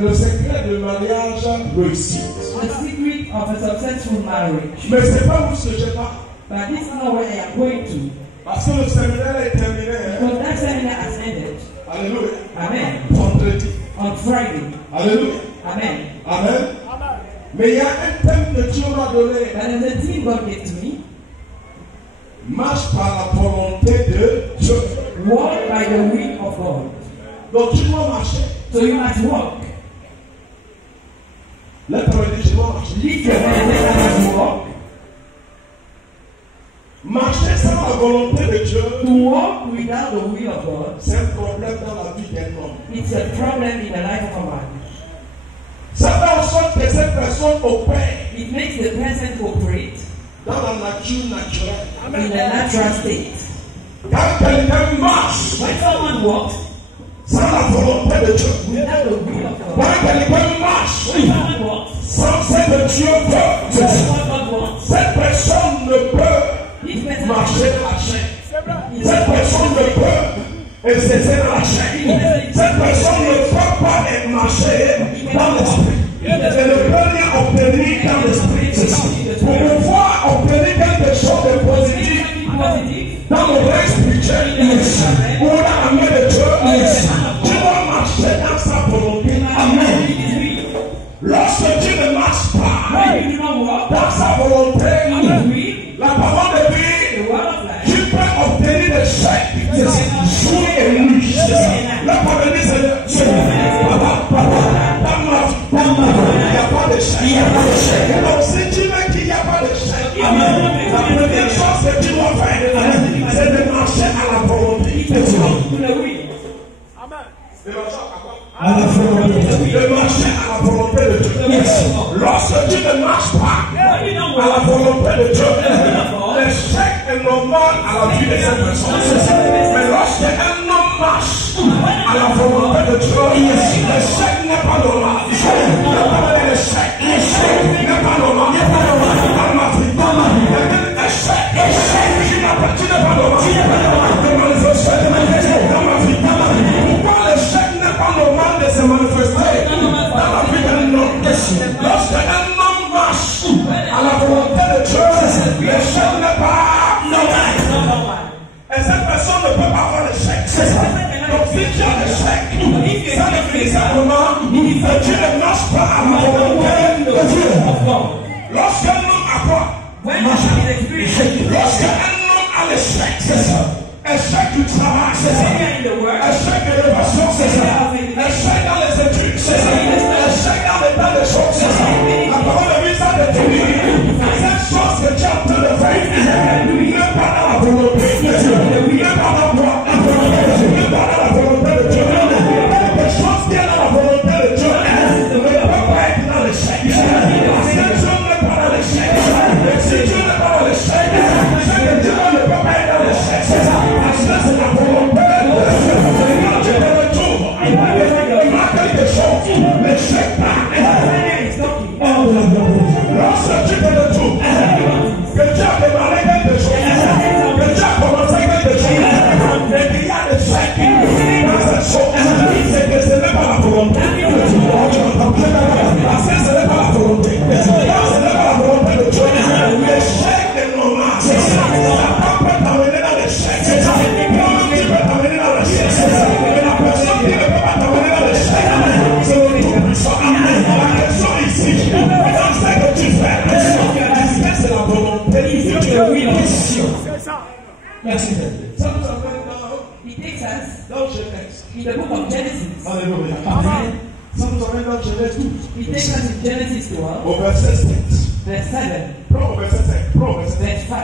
Le secret de mariage réussi. The secret of a successful marriage. Mais c'est pas où ce que je pars. But this is not where I am going to. Parce que le séminaire est terminé. Because that seminar has ended. Alléluia. Amen. Vendredi. On Friday. Alléluia. Amen. Amen. Mais il y a un thème que Dieu m'a donné. And there's a theme God gave to me. Marche par la volonté de Dieu. Walk by the will of God. Donc tu dois marcher. So you must walk. Let me dire, je dois marcher. Lift your head and must walk. Marcher sans la volonté de Dieu. To walk without the will of God. C'est un problème dans la vie d'un homme. It's a problem in the life of a man. Ça fait en sorte que cette personne opère. It makes the person operate dans la nature naturelle. In the natural state. Quand quelqu'un marche, when someone walks, sans la volonté de Dieu, without the will of God, quand quelqu'un marche, when someone walks, sans ce que Dieu veut, cette personne ne peut marcher dans la chair. Cette personne ne peut exercer dans la chair. Cette personne ne peut pas marcher dans l'esprit. Elle ne peut rien obtenir dans l'esprit. Pour pouvoir obtenir quelque chose de positif dans le règne spirituel ou dans la main de Dieu, tu dois marcher dans sa volonté. Amen. Lorsque tu ne marches pas dans sa volonté, la parole de vie, tu peux obtenir des chèques, jour et nuit. La parole de vie, c'est il n'y a pas de chèque. Donc si tu veux qu'il n'y a pas de chèque, la première chose que tu dois faire, c'est de marcher à la volonté de Dieu. De marcher à la volonté de Dieu. Lorsque tu ne marches pas à la volonté de Dieu, l'échec est normal à la vie de cette personne. Mais lorsque un homme marche à la volonté de Dieu, l'échec n'est pas normal. L'échec n'est pas normal. Dans ma vie, l'échec tu n'es pas normal. Dans ma vie, pourquoi l'échec n'est pas normal de se manifester dans la vie d'un homme? Lorsque un homme marche à la volonté de Dieu, l'échec n'est pas normal. Et cette personne ne peut pas avoir l'échec. Donc si tu as l'échec, ça ne finit simplement que tu ne marches pas à la volonté de Dieu. Lorsqu'un homme a quoi? Lorsqu'un homme a l'échec, c'est ça. Échec du travail, c'est ça. Échec de l'évasion, c'est ça. Échec dans les études, c'est ça. Échec dans l'état des choses, c'est ça. La parole de vie, ça définit. Cette chose que tu es en train de faire, n'est pas dans la volonté de Dieu. N'est pas dans toi. N'est pas dans la volonté de Dieu. Quelque chose qui est dans la volonté de Dieu ne peut pas être dans l'échec. Parce que Dieu n'est pas dans l'échec. Et si Dieu n'est pas dans l'échec, c'est que Dieu ne peut pas être dans l'échec. C'est ça. Parce que c'est la volonté de Dieu. Quand tu te retournes, il y a quelque chose. L'échec part. Oh, Attention. Merci. Ça nous amène dans He takes us Genèse. in the book of Genesis. Alléluia. Amen. Ça nous amène dans Genèse 12. He takes us in Genesis 12, Au verset 7. verse 7, Prends au verset 5. Prends au verset 5. verse 5.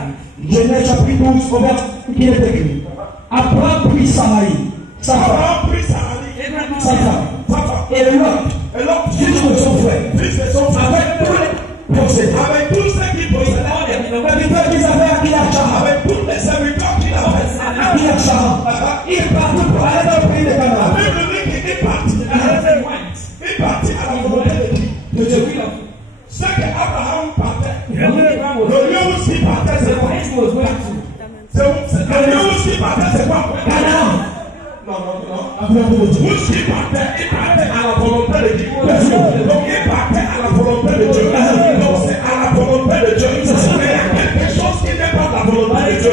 Genèse chapitre 12, au verset qui est écrit. Abraham prit Sarai, sa femme, Abraham prit Sarai, Abraham sa femme, et Lot, fils de son frère, avec tous les possédés, avec tous ceux qui possédaient, l'habitant qu'ils avaient à Kiriath-Shara, avec tous les serviteurs qu'il avait à Kiriath-Shara, il partit pour aller dans le pays de Canaan. La Bible dit qu'il est parti. Il partit à la volonté de qui? De Dieu. Ce que Abraham partait, le lieu où il partait, c'est quoi? Le lieu où il partait, c'est quoi? Canaan. Non. Où il partait à la volonté de Dieu. Donc il partait à la volonté de Dieu. Donc c'est à la volonté de Dieu. Mais il y a quelque chose qui n'est pas la volonté de Dieu.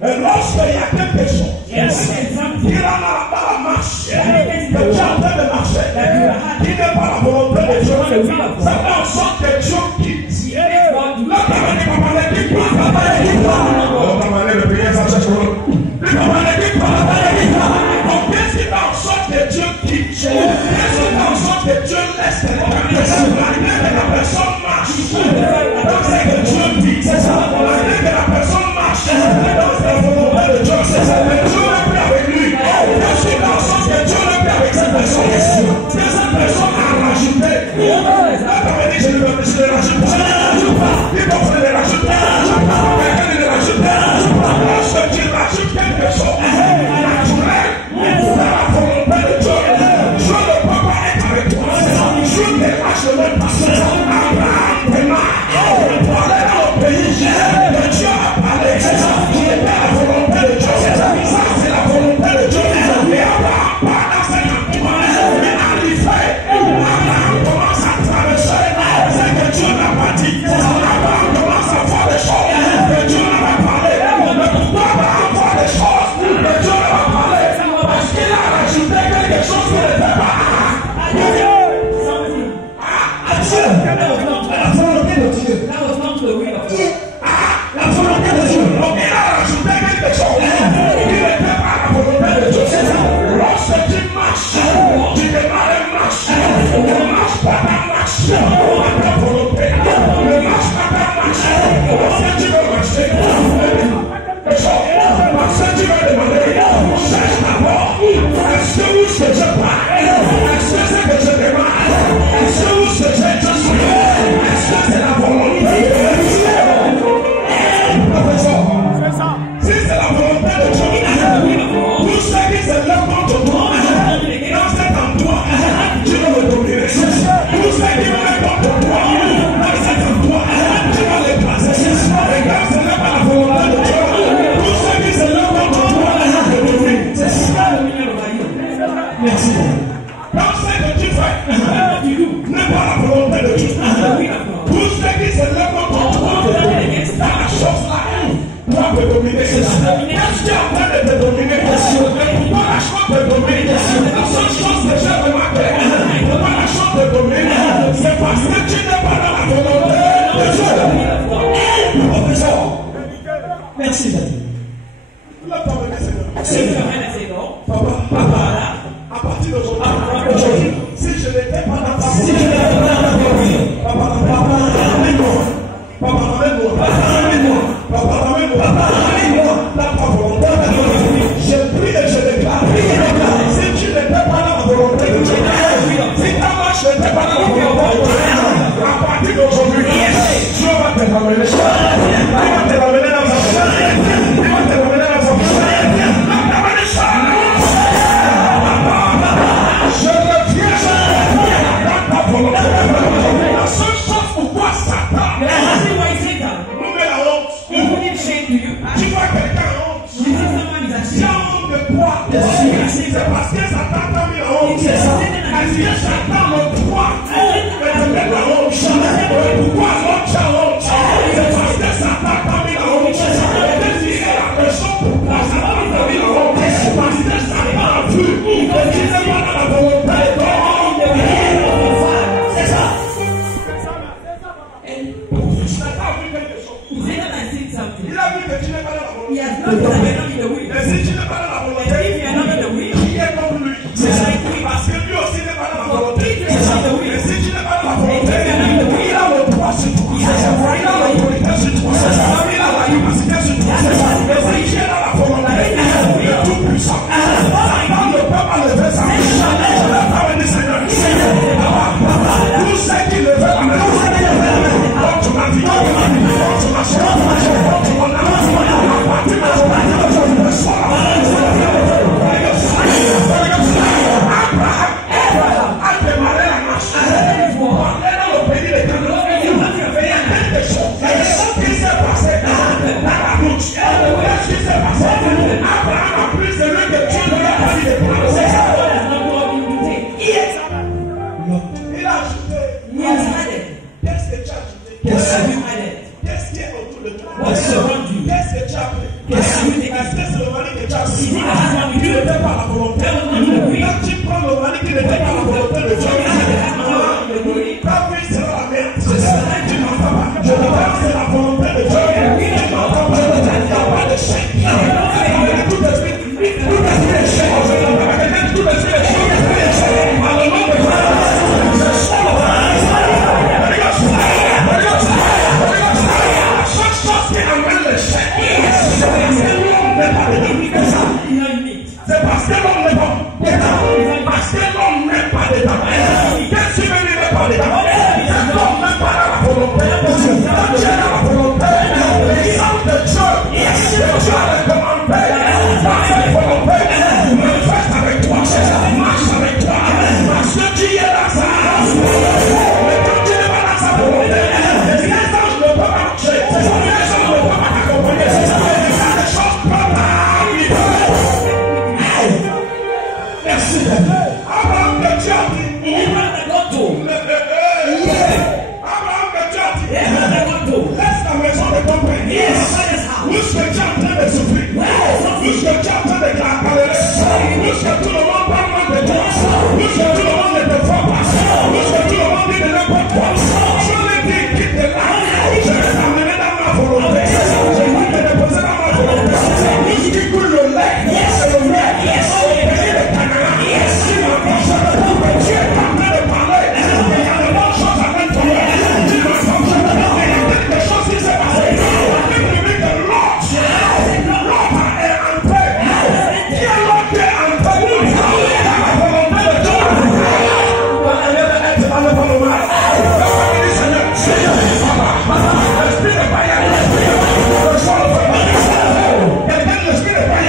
Et lorsqu'il y a quelque chose qui est dans la marche, que tu es en train de marcher, qui n'est pas la volonté de Dieu, ça fait en sorte que Dieu quitte. Qu'est-ce qui fait en sorte que Dieu quitte? Qu'est-ce qui fait en sorte que Dieu laisse la personne marche? Donc c'est que Dieu dit, c'est ça. Que la personne marche, donc c'est la volonté de Dieu. C'est ça. Mais Dieu n'est plus avec lui. Qu'est-ce qui fait en sorte que Dieu n'est plus avec cette personne? Que cette personne a rajouté. Je ne rajoute pas. Il faut que je le rajoute pas. Lorsque tu rajoutes quelque chose, naturel, c'est la volonté de Dieu. Dieu ne peut pas être avec toi. Dieu ne lâche même pas. Abraham pour aller dans le pays que Dieu a parlé. Qui était la volonté de Dieu. Ça, c'est la volonté de Dieu. Mais Abraham part dans cet endroit. Mais en effet, Abraham commence à traverser. C'est que Dieu n'a pas dit. Abraham commence à voir des choses que Dieu n'a pas parlé. Mais pourquoi Abraham voit des choses que Dieu n'a pas parlé? Parce qu'il a rajouté quelque chose qu'il ne fait pas. La volonté de Dieu. La volonté de Dieu. Donc il a rajouté quelque chose qui n'était pas la volonté de Dieu. C'est ça. Lorsque tu marches, tu démarres une marche. Ne marche pas ta marche à ta volonté. Ne marche pas ta marche. Lorsque tu veux marcher, parce que tu veux demander, cherche d'abord. Est-ce que où ce que je pars? Est-ce que c'est que je démarre? Est-ce que où ce que je suis? Est-ce que c'est la volonté de Dieu? Si c'est la volonté de Dieu, tout ce qui se lève contre toi, dans cet endroit, tu vas le dominer. Tout ce qui me lève contre toi, dans cet endroit, tu vas le placer. Et quand ce n'est pas la volonté de Dieu, tout ce qui se lève contre toi, tu le domines. Merci. Quand ce que tu fais n'est pas la volonté de Dieu, tout ce qui se lève contre toi, dans la chose là, doit te dominer. Qu'est-ce qui est en train de te dominer? Pourquoi la chose te domine? La seule chose que j'ai remarqué, pourquoi la chose te domine, c'est parce que tu n'es pas dans la volonté de Dieu. Professeur. Merci, David. Papa, à partir d'aujourd'hui, si je n'étais pas dans ta volonté, papa, ramène-moi. Papa, ramène-moi. Papa, ramène-moi. Dans ta volonté. Je prie et je déclare. Si tu n'étais pas dans la volonté de Dieu, si ta marche n'était pas dans la volonté de Dieu, à partir d'aujourd'hui, Dieu va te ramener. Il va te ramener dans sa volonté. Il va te ramener dans sa volonté. Je reviens dans ta volonté. La seule chose pourquoi Satan nous met la honte. Tu vois quelqu'un honte. Si la honte de quoi? C'est parce que Satan t'a mis la honte. Est-ce que Satan le droit de te mettre la honte? Pourquoi l'autre t'a honte? C'est parce que Satan t'a mis la honte. Qu'est-ce qui est la raison pourquoi Satan t'a mis la honte? Parce que Satan a vu que tu n'es pas dans la volonté de Dieu. C'est ça. Satan a vu quelque Et si tu n'es pas dans la volonté, qui est comme lui? Parce que lui aussi n'est pas dans la volonté. Et si tu n'es pas dans la volonté, il a le droit sur toi. Il a l'autorité sur toi. Il a la capacité sur toi. Et si tu es dans la volonté, il est tout puissant. Satan ne peut pas lever sa main. La parole du Seigneur. Tout ce qui le fait, contre ma vie, contre ma soeur, contre mon âme, Abraham a démarré la marche. On est dans le pays de Canaan. Il y a quelque chose. Qu'est-ce qui s'est passé dans la route? Qu'est-ce qui s'est passé? Abraham a pris celui que Dieu lui a dit de prendre. C'est ça. Il a ajouté. Qu'est-ce que tu as ajouté? Qu'est-ce qui est autour de toi? Qu'est-ce que tu as fait? Est-ce que c'est le mari que tu as pris? Qui n'était pas la volonté. Quand tu prends le mari qui n'était pas la volonté de Dieu, ta vie sera la merde. C'est ça. Tu n'entends pas. Je te parle, c'est la volonté de Dieu. Tu n'entends pas. Il n'y a pas de chèque. Tout esprit est chèque. Tout esprit est chèque. À le nom de Dieu. C'est parce que l'homme n'est pas dedans. Parce que l'homme n'est pas dedans. Qu'est-ce qui veut dire n'est pas dedans? L'homme n'est pas dans la volonté. Quand tu es dans la volonté, les hommes de Dieu, Dieu a recommandé par cette volonté, manifeste avec toi, marche avec toi, parce que tu es dans sa race. Mais quand tu n'es pas dans sa volonté, les anges ne peuvent pas marcher, les anges ne peuvent pas t'accompagner. C'est des choses propres à lui. Merci. Abraham que Dieu a dit. Abraham que Dieu a dit. Laisse ta maison de ton père. Où est-ce que tu es en train de souffrir? Où est-ce que tu es en train de galérer? Où est-ce que tout le monde parle mal de toi? Où est-ce que tout le monde ne te voit pas? Où est-ce que tout le monde dit de n'importe quoi? Je l'ai dit, quitte là. Je vais t'amener dans ma volonté. Je vais te déposer dans ma volonté. Où qui coule le lait? C'est le lait. Au pays de Canaan. Si ma proche tu es en train de parler, il y a de bonnes choses à mettre toi. Tu m'as compris. Il y a quelque chose qui s'est passé. La Bible dit que l'autre est entré. Qui est l'autre qui est entré? Dans la volonté de Dieu. Elle est être dans le bon mal. Seigneur, l'esprit de païen. Quelqu'un de l'esprit de païen.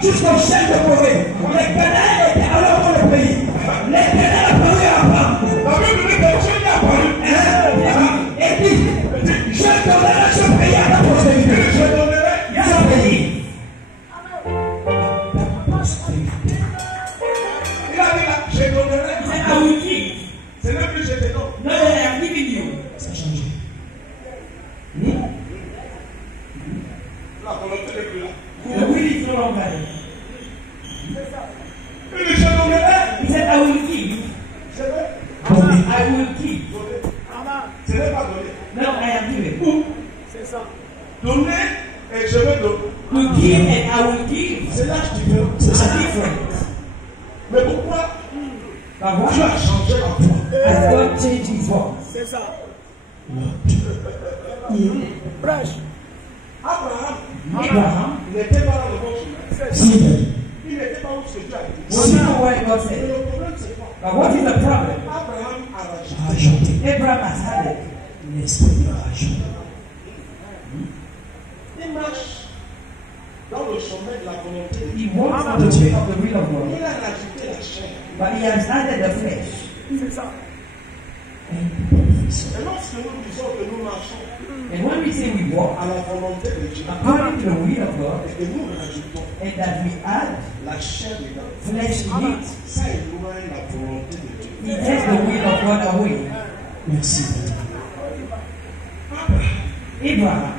Jusqu'au chef de Corée. Les Canadiens étaient pays à ta prospérité. Je donnerai. Ce pays. Il a dit là, je donnerai. I will give. C'est même plus je te donne. Not that I am giving you. Ça a changé. La volonté n'est plus là. The will is no longer there. Il dit, je donnerai. He said, I will give. Je vais Donner. I will give. donner. Ce n'est pas donner. No, I am giving. Ou donner et je vais donner. To give and I will give. C'est l'âge différent. C'est ça. Are different. Mais pourquoi But Dieu why a changé la foi? has God changed his voice? C'est ça. Abraham Abraham n'était pas dans le bon chemin. Si. Il n'était pas où ce que Dieu a dit. was not what God Mais said. le problème, c'est quoi? But what is the problem? Abraham a rajouté. Rajouter. Abraham has had it. L'esprit de rajouter. Il marche dans le chemin de la volonté de Dieu. He walks on the way of the will of God. Il a rajouté la chair. But he has added the flesh. C'est ça. Et lorsque nous disons que nous marchons And when we say we walk à la volonté de Dieu, according to the will of God, et que nous rajoutons and that we add la chair dedans, flesh in it, ça éloigne la volonté de Dieu. he takes the will of God away. Merci. Abraham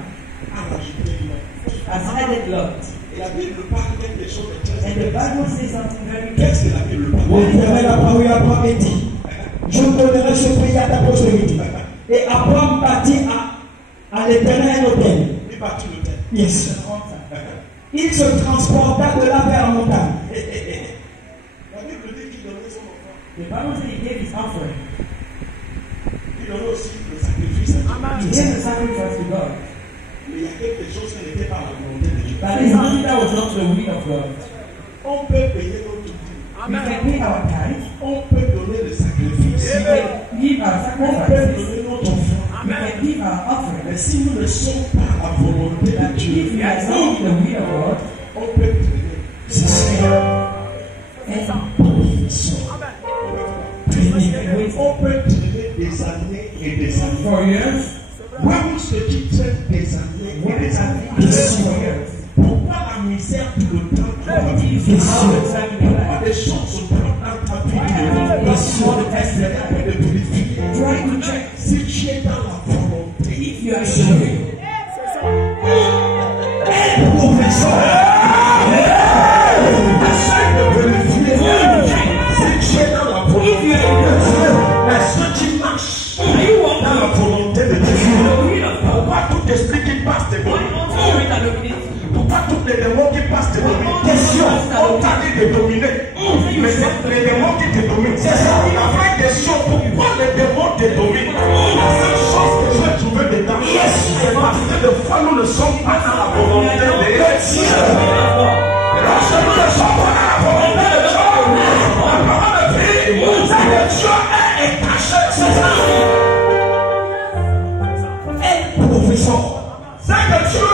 A rajouté l'homme. has added Lot. Et la Bible parle quelque chose de très And the intéressant. Bible says something very Qu'est-ce interesting. que la Bible parle? L'Éternel a parlé à Abraham et dit, je donnerai ce pays à ta postérité. Et Abraham bâtit à l'Éternel un hôtel. Il bâtit le terre. Yes. Il se transporta de là vers la montagne. La Bible dit qu'il donnait son enfant. The Bible says he gave his offering. Il donnait aussi le sacrifice à Dieu. He gave the sacrifice to God. Mais il y a quelque chose qui n'était pas la volonté de Dieu. But there's something that was not the will of God. On peut payer notre dîme. We can pay our tithe. On peut donner le sacrifice. We can give our On peut sacrifices. donner notre offrande. We can give our offering. Mais si nous ne sommes pas la volonté de Dieu, If we are not in the will of God, on peut traîner. C'est ça. On peut traîner des années et des années. for years, Même ceux qui traînent des années what et is des happening années. for years? Pourquoi la misère tout le temps dans ta vie? If you all the time in your Pourquoi life, des choses se prennent dans ta vie? Parce qu'on essaie de purifier. try to check Si tu es dans la volonté, if you are sure. essaie de vérifier. Si tu es dans la volonté de Dieu, est-ce que tu marches dans la volonté de Dieu? Pourquoi tout esprit qui passe devant nous? Pourquoi tous les démons qui passent devant nous? Question, on t'a dit de dominer. Mais c'est les démons qui te dominent. C'est ça. La vraie question, pourquoi les démons te dominent? La seule chose que je vais trouver dedans, c'est parce que des fois nous ne sommes pas dans la volonté de Dieu. Lorsque nous ne sommes pas dans la volonté de Dieu, la parole de Dieu, c'est que Dieu est caché. C'est ça. Un professeur. C'est que Dieu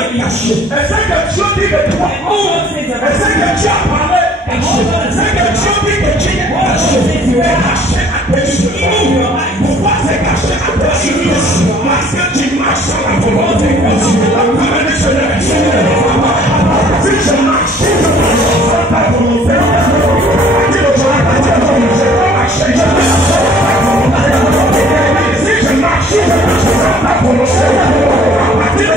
est caché. Et c'est que Dieu dit de toi. Et c'est que Dieu a parlé. C'est que Dieu dit que tu es caché. Tu es caché à tes yeux. Pourquoi c'est caché à tes yeux? Parce que tu marches sur la volonté de Dieu. La parole du Seigneur est sur toi. Si je marche sur ta volonté, dis le Dieu, je vais marcher. Si je marche sur ta volonté, dis le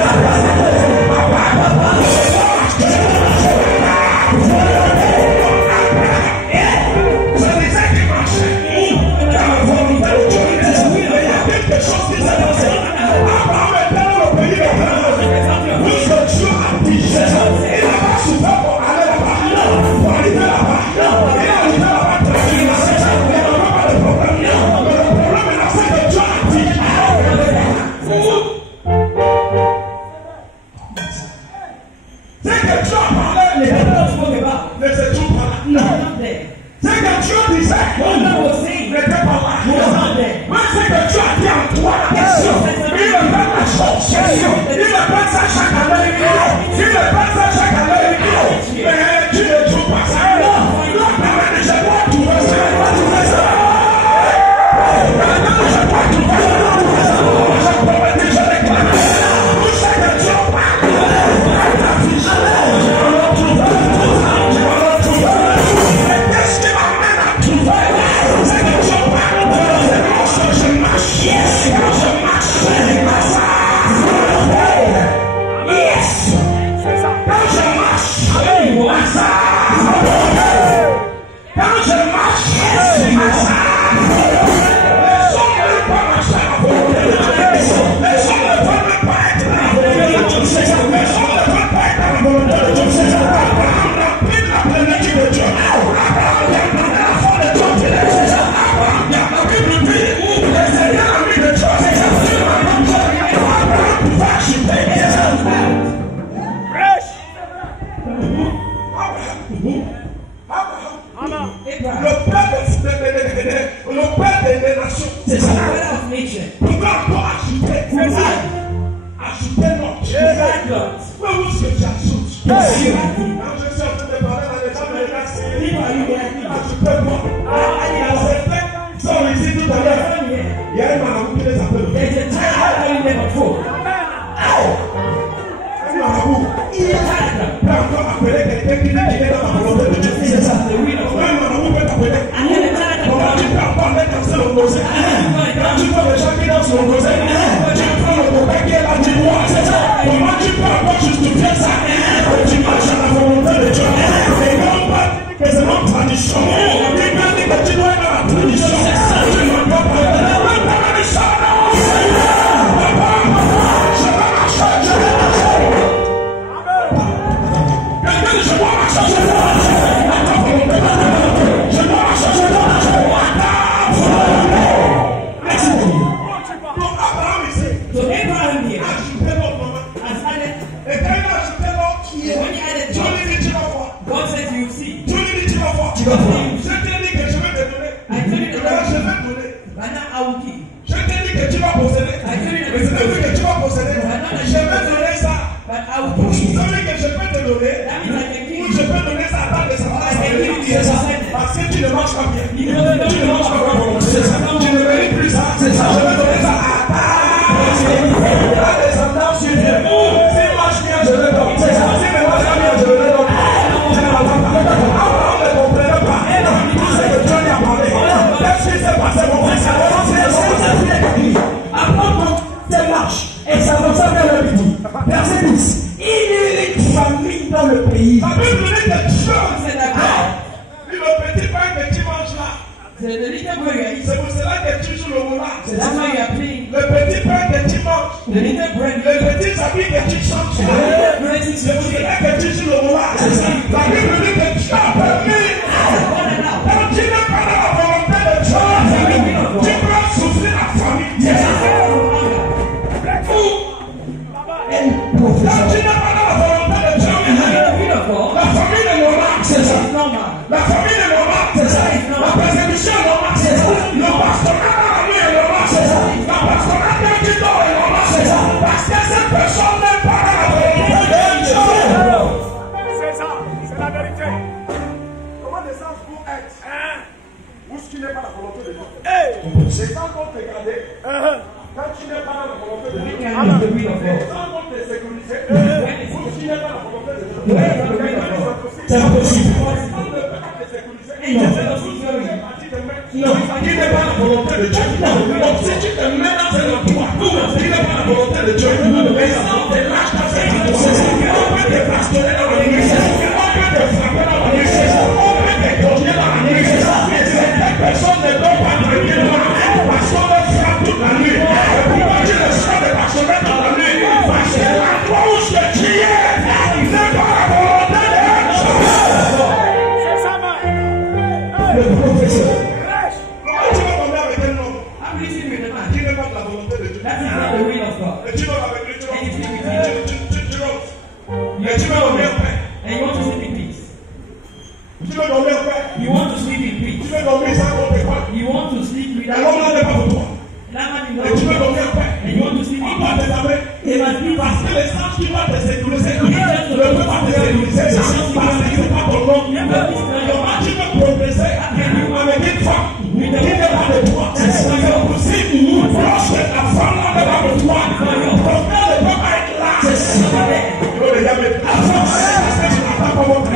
Le père des nations. C'est ça. Of nature. Pourquoi encore ajouter l'autre? Mais où est-ce que tu ajoutes? Quand je suis en train de parler dans les hommes de la série, ajoutez-moi. Ça, on le dit tout à l'heure. Il y a un marabout qui les appelle. Un marabout. Il peut encore appeler quelqu'un qui est dans la volonté de Dieu. C'est ça. Un marabout peut t'appeler. Comment tu peux parler comme ça au Mosée? Quand tu vois les gens qui dansent au Mosée, tu prends le copain qui est là, tu vois. C'est ça. Comment tu peux encore justifier ça? Tu marches à la volonté de Dieu. Et non pas que c'est notre tradition. Tu peux dire que tu dois être dans la tradition. Tu ne dois pas parler de la tradition. Je t'ai dit que tu vas posséder. Mais c'est que tu vas posséder. Je vais donner ça. Vous savez que je peux te donner. Ou je peux donner ça à ta descendance. Parce que tu ne manges pas bien. Tu ne manges pas bien. Tu ne mérites plus ça. Je vais donner ça à ta descendance. Si marche bien, je le donne. Si ne marche pas bien, je le donne. Abraham ne comprenait pas. Tout ce que Dieu lui a parlé. Qu'est-ce qui s'est passé, mon frère? Apprends tes marches et ça va vers le midi. Verset 10. Il y a une famille dans le pays. La Bible dit que tu manges, c'est d'accord. Le petit pain que tu manges là. C'est pour cela que tu joues le moulin. Le petit pain que tu manges. Le petit habit que tu changes. C'est pour cela que tu joues le moulin. La Bible dit que tu as permis. Quand tu n'es pas dans la volonté de Dieu, tu peux souffrir la famille. Quand tu n'es pas dans la volonté de Dieu, la famille est normale. C'est ça. La famille est normale. C'est ça. La persécution est normale. C'est ça. Le pastorat dans la nuit est normal. C'est ça. La pastorat quand tu dors est normal. C'est ça. Parce que cette personne n'est pas dans la volonté de Dieu. C'est ça. C'est la vérité. Comment les sens vont être? Où ce qui n'est pas la volonté de Dieu? Les sens vont te garder. Quand tu n'es pas dans la volonté de Dieu, les sens vont te sécuriser. Où ce qui n'est pas la volonté de Dieu, C'est impossible. Qui n'est pas la volonté de Dieu. Donc si tu te mets dans un endroit qui n'est pas la volonté de Dieu, les gens te lâchent dans cet endroit. On peut te bastonner dans la nuit. On peut te frapper dans la nuit. On peut te conduire dans la nuit. Mais cette personne ne doit pas dormir là. Parce qu'on le frappe toute la nuit. Et pourquoi tu le sens de bastonner dans la nuit? Parce que l'endroit où tu es n'est pas la volonté de Dieu. Le professeur. Comment tu vas tomber avec un homme qui n'est pas de la volonté de Dieu? Et tu vas avec lui, tu vas dormir en paix. Tu veux dormir en paix. Tu veux dormir sans compter quoi? L'homme là n'est pas pour toi. Et tu veux dormir en paix. On va te taper. Parce que les sens qui vont te sécuriser ne peuvent pas te sécuriser. Parce que c'est pas ton nom. Comment tu veux progresser avec une femme qui n'est pas de toi? C'est possible. Lorsque la femme là n'est pas de toi, ton père ne peut pas être là. C'est ça. Parce que tu n'as pas comment te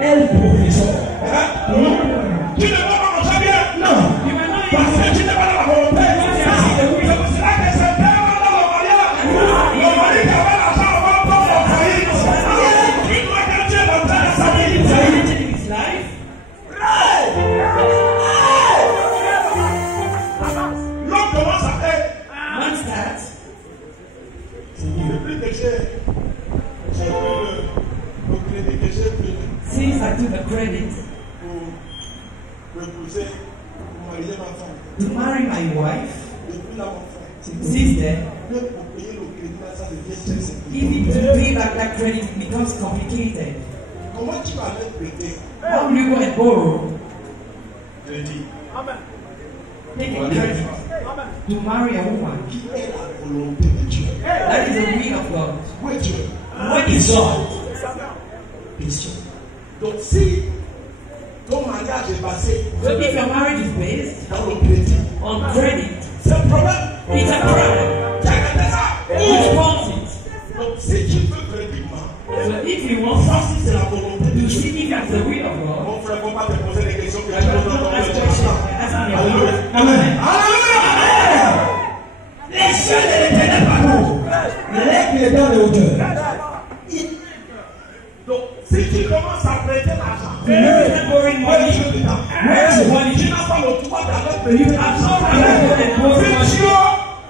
El professeur. Tu ne peux pas manger bien. Non. since I took the credit to marry my wife, since then, even to pay back that credit becomes complicated. How do you go and borrow? Take a credit to marry a woman. That is the will of God. What is God? Donc si ton mariage est basé So if your marriage is based dans le crédit, on credit, c'est un problème. it's a problem. Which wants it? Donc si tu veux créditement, So if you want ça aussi c'est la volonté de to Dieu. see if that's the will of God, Mon frère, faut pas te poser des questions que tu don't dois ask questions. Ask me about Alléluia. it. Amen. Alléluia. Les cieux ne l'éteignaient pas nous. Les qui est dans les hauteurs. Donc si tu commences à prêter l'argent, You are borrowing money. Where is the money? tu n'as pas le droit d'aller payer l'argent. You are going to borrow money.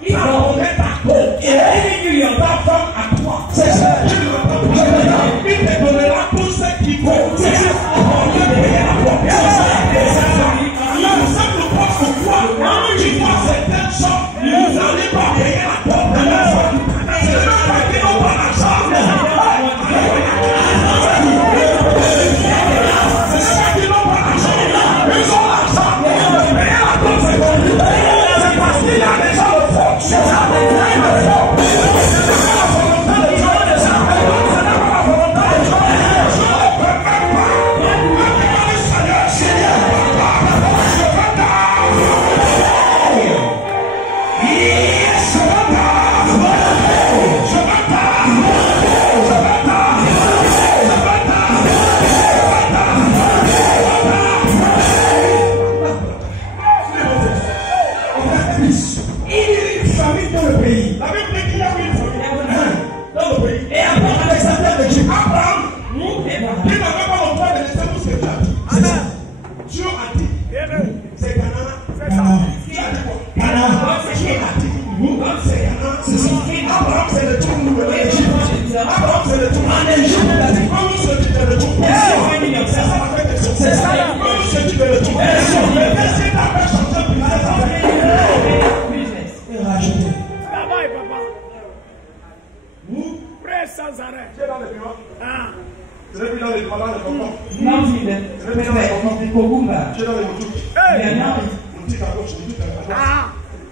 Il a donné ta peau. Et giving you your Ta femme à toi. C'est ça. Tu ne veux pas payer. Il te donnera tout ce qu'il faut. C'est ça. Alors, ça ne passe pourquoi. Tu vois certaines choses, vous n'allez pas payer la porte de la femme. C'est le même qui n'ont pas l'argent. C'est ça qui n'ont pas l'argent. Ils ont l'argent. Payer la porte, c'est compliqué. C'est parce qu'il y a des gens de fond. C'est ça.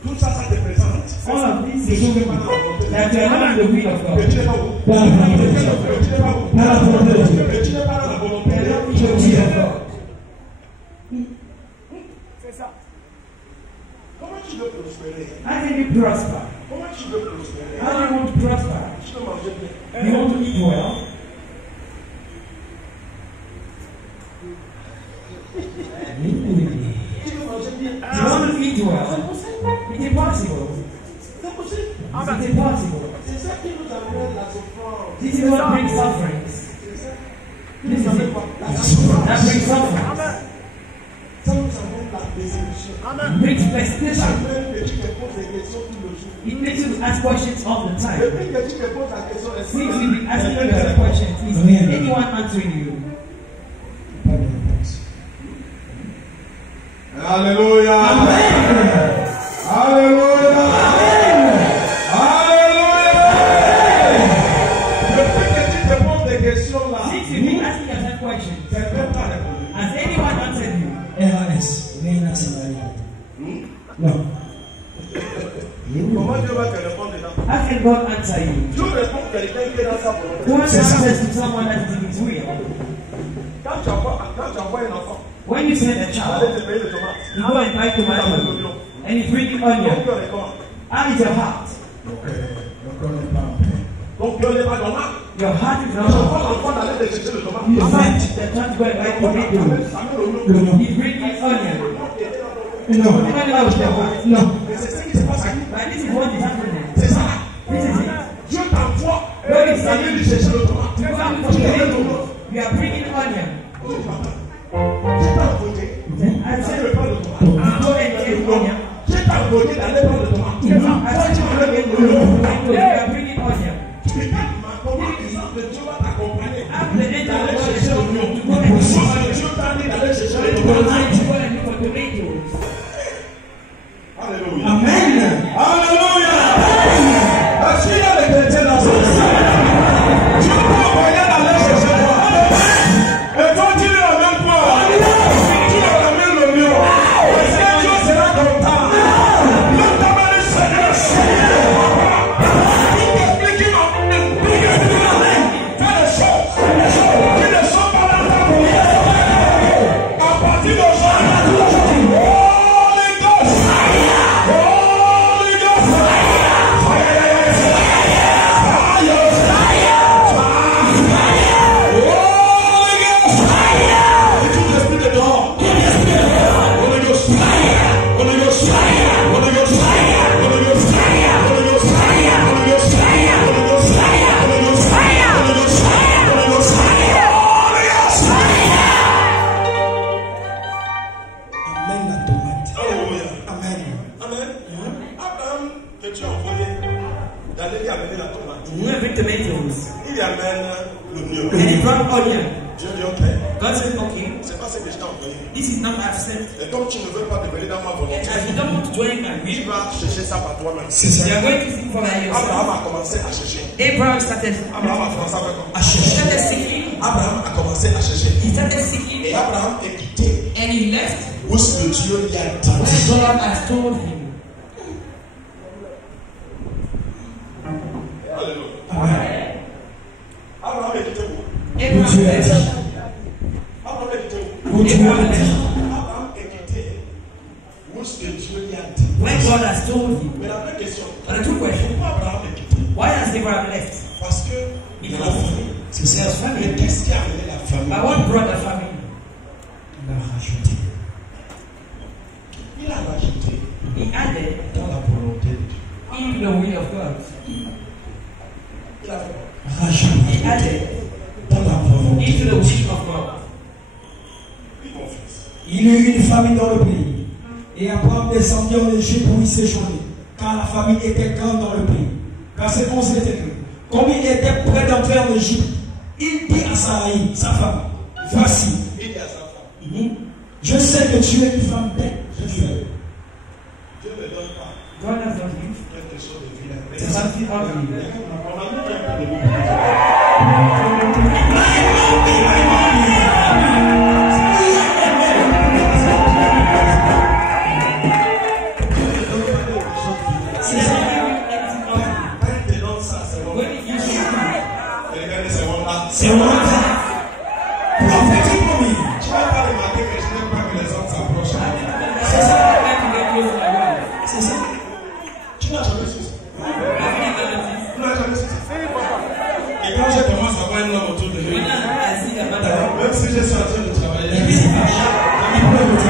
Tout ça, ça te présente. all of these is that you are not in the will of God. C'est ça. Comment tu veux prospérer? How can you prosper? Comment tu veux prospérer? How do you want to prosper? Tu veux manger bien. You want to eat well? Tu veux manger bien. You want to eat well? It's impossible. C'est possible. It's impossible. C'est ça qui nous amène la souffrance. This is what brings sufferings. C'est ça. This is it. La souffrance. That brings sufferings. Ça nous amène la désillusion. Brings Ça frustration. amène que tu te poses des questions tout le jour. It makes you ask questions all the time. Depuis que tu te poses la question, est-ce Since que you've been asking yourself questions, is anyone answering you? Alléluia. Alléluia. Alléluia. Depuis que tu te poses des questions là, Since you've been asking yourself questions, c'est même pas répondu. has anyone answered you? RAS. Non. Comment Dieu va te répondre dedans? How can God answer you? Dieu répond à quelqu'un qui est dans sa volonté. God answers to someone that is in his will. Quand tu envoies un enfant, When you send a allez child, te payer le tomate. you go and buy tomato and you bring Donc onion. Dieu est comment? How is your heart? Donc Dieu n'est pas normal. Your heart is Je not. vois l'enfant d'aller te chercher le tomate. You send the child to go and buy tomatoes. You bring onion. Non. What about your heart? Non. Mais c'est ce qui se passe à nous. But this is what is happening. C'est ça. This is it. Dieu t'envoie God is d'aller lui saying, chercher le tomate. you go and put tomatoes. You are bringing onion. J'ai pas voté. I Ça said, ne veut pas le tomate. you go and get onion. J'ai pas voté d'aller prendre le tomate. I said, you go and get tomatoes. You are bringing onion. Mais comment exemple Dieu va t'accompagner After the angel of God is showing you to go and Dieu t'a dit d'aller chercher les tomatoes. Alléluia. Amen. Alléluia. Est-ce qu'il y a des chrétiens dans ce monde? Tu peux envoyer d'aller chercher quoi? Et toi, tu lui amènes quoi? Tu lui amènes le lion. Est-ce que Dieu sera content? Le tabernacle Seigneur. Il t'explique qu'il m'a fait des choses qui ne sont pas dans ta vie. À partir d'aujourd'hui, Holy Ghost. Holy Ghost. Amen la tomate. Alléluia. Amen. Amen. Abraham, que tu as envoyé d'aller lui amener la tomate. We bring tomatoes. Il y amène le lion. And he brought onion. Dieu dit ok. God said, okay, C'est pas ce que je t'ai envoyé. this is not I've sent. Et comme tu ne veux pas devenir dans ma volonté, And as you don't want to dwell in my il will, va chercher ça par toi-même. C'est ça. you are going to seek for by yourself. Abraham a commencé à chercher. Abraham started Abraham a commencé avec quoi? seeking. Abraham a commencé à chercher. He started Et seeking. Abraham est quitté. And he left Où est-ce que Dieu lui a dit? where God has told him. Alléluia. Amen. Abraham est quitté où? Abraham Dieu a left. dit. Abraham est quitté où? Où Dieu a dit. Abraham est quitté. Où est-ce que Dieu lui a dit? When God has told him. Mais la vraie question, But the true question, pourquoi Abraham est quitté? why has Abraham left? Parce que il a la famille. C'est ça. Mais qu'est-ce qui a amené la famille? But what brought the family? Il a rajouté Il a rajouté He added dans la volonté de Dieu. in the will of God. Il a fait quoi? He rajouté added dans la volonté. into the will of God. Il confesse. Il y eut une famine dans le pays. Et Abraham descendit en Égypte pour y séjourner, car la famine était grande dans le pays. Verset 11 est écrit. Comme il était près d'entrer en Égypte, il dit à Sarai, sa femme, voici, Il dit à sa femme, je sais que tu es une femme belle, que tu es. Dieu ne donne pas God has not given quelque chose de vilain. to something ugly. On a mis un peu de loup. He doesn't give you anything ugly. Quand il te donne ça, c'est bon. When he gives you food, Et regardez, c'est bon là. C'est moi. Prophétique pour lui. Tu vas pas remarquer que je n'aime pas que les hommes s'approchent. c'est ça. I like to get close to my wife. C'est ça. Tu n'as jamais su ça. Have you never noticed? Tu n'as jamais su ça. Et quand je commence à voir un homme autour de lui, When I see the matter, même si je suis en train de travailler, Il dit, il peut le dire.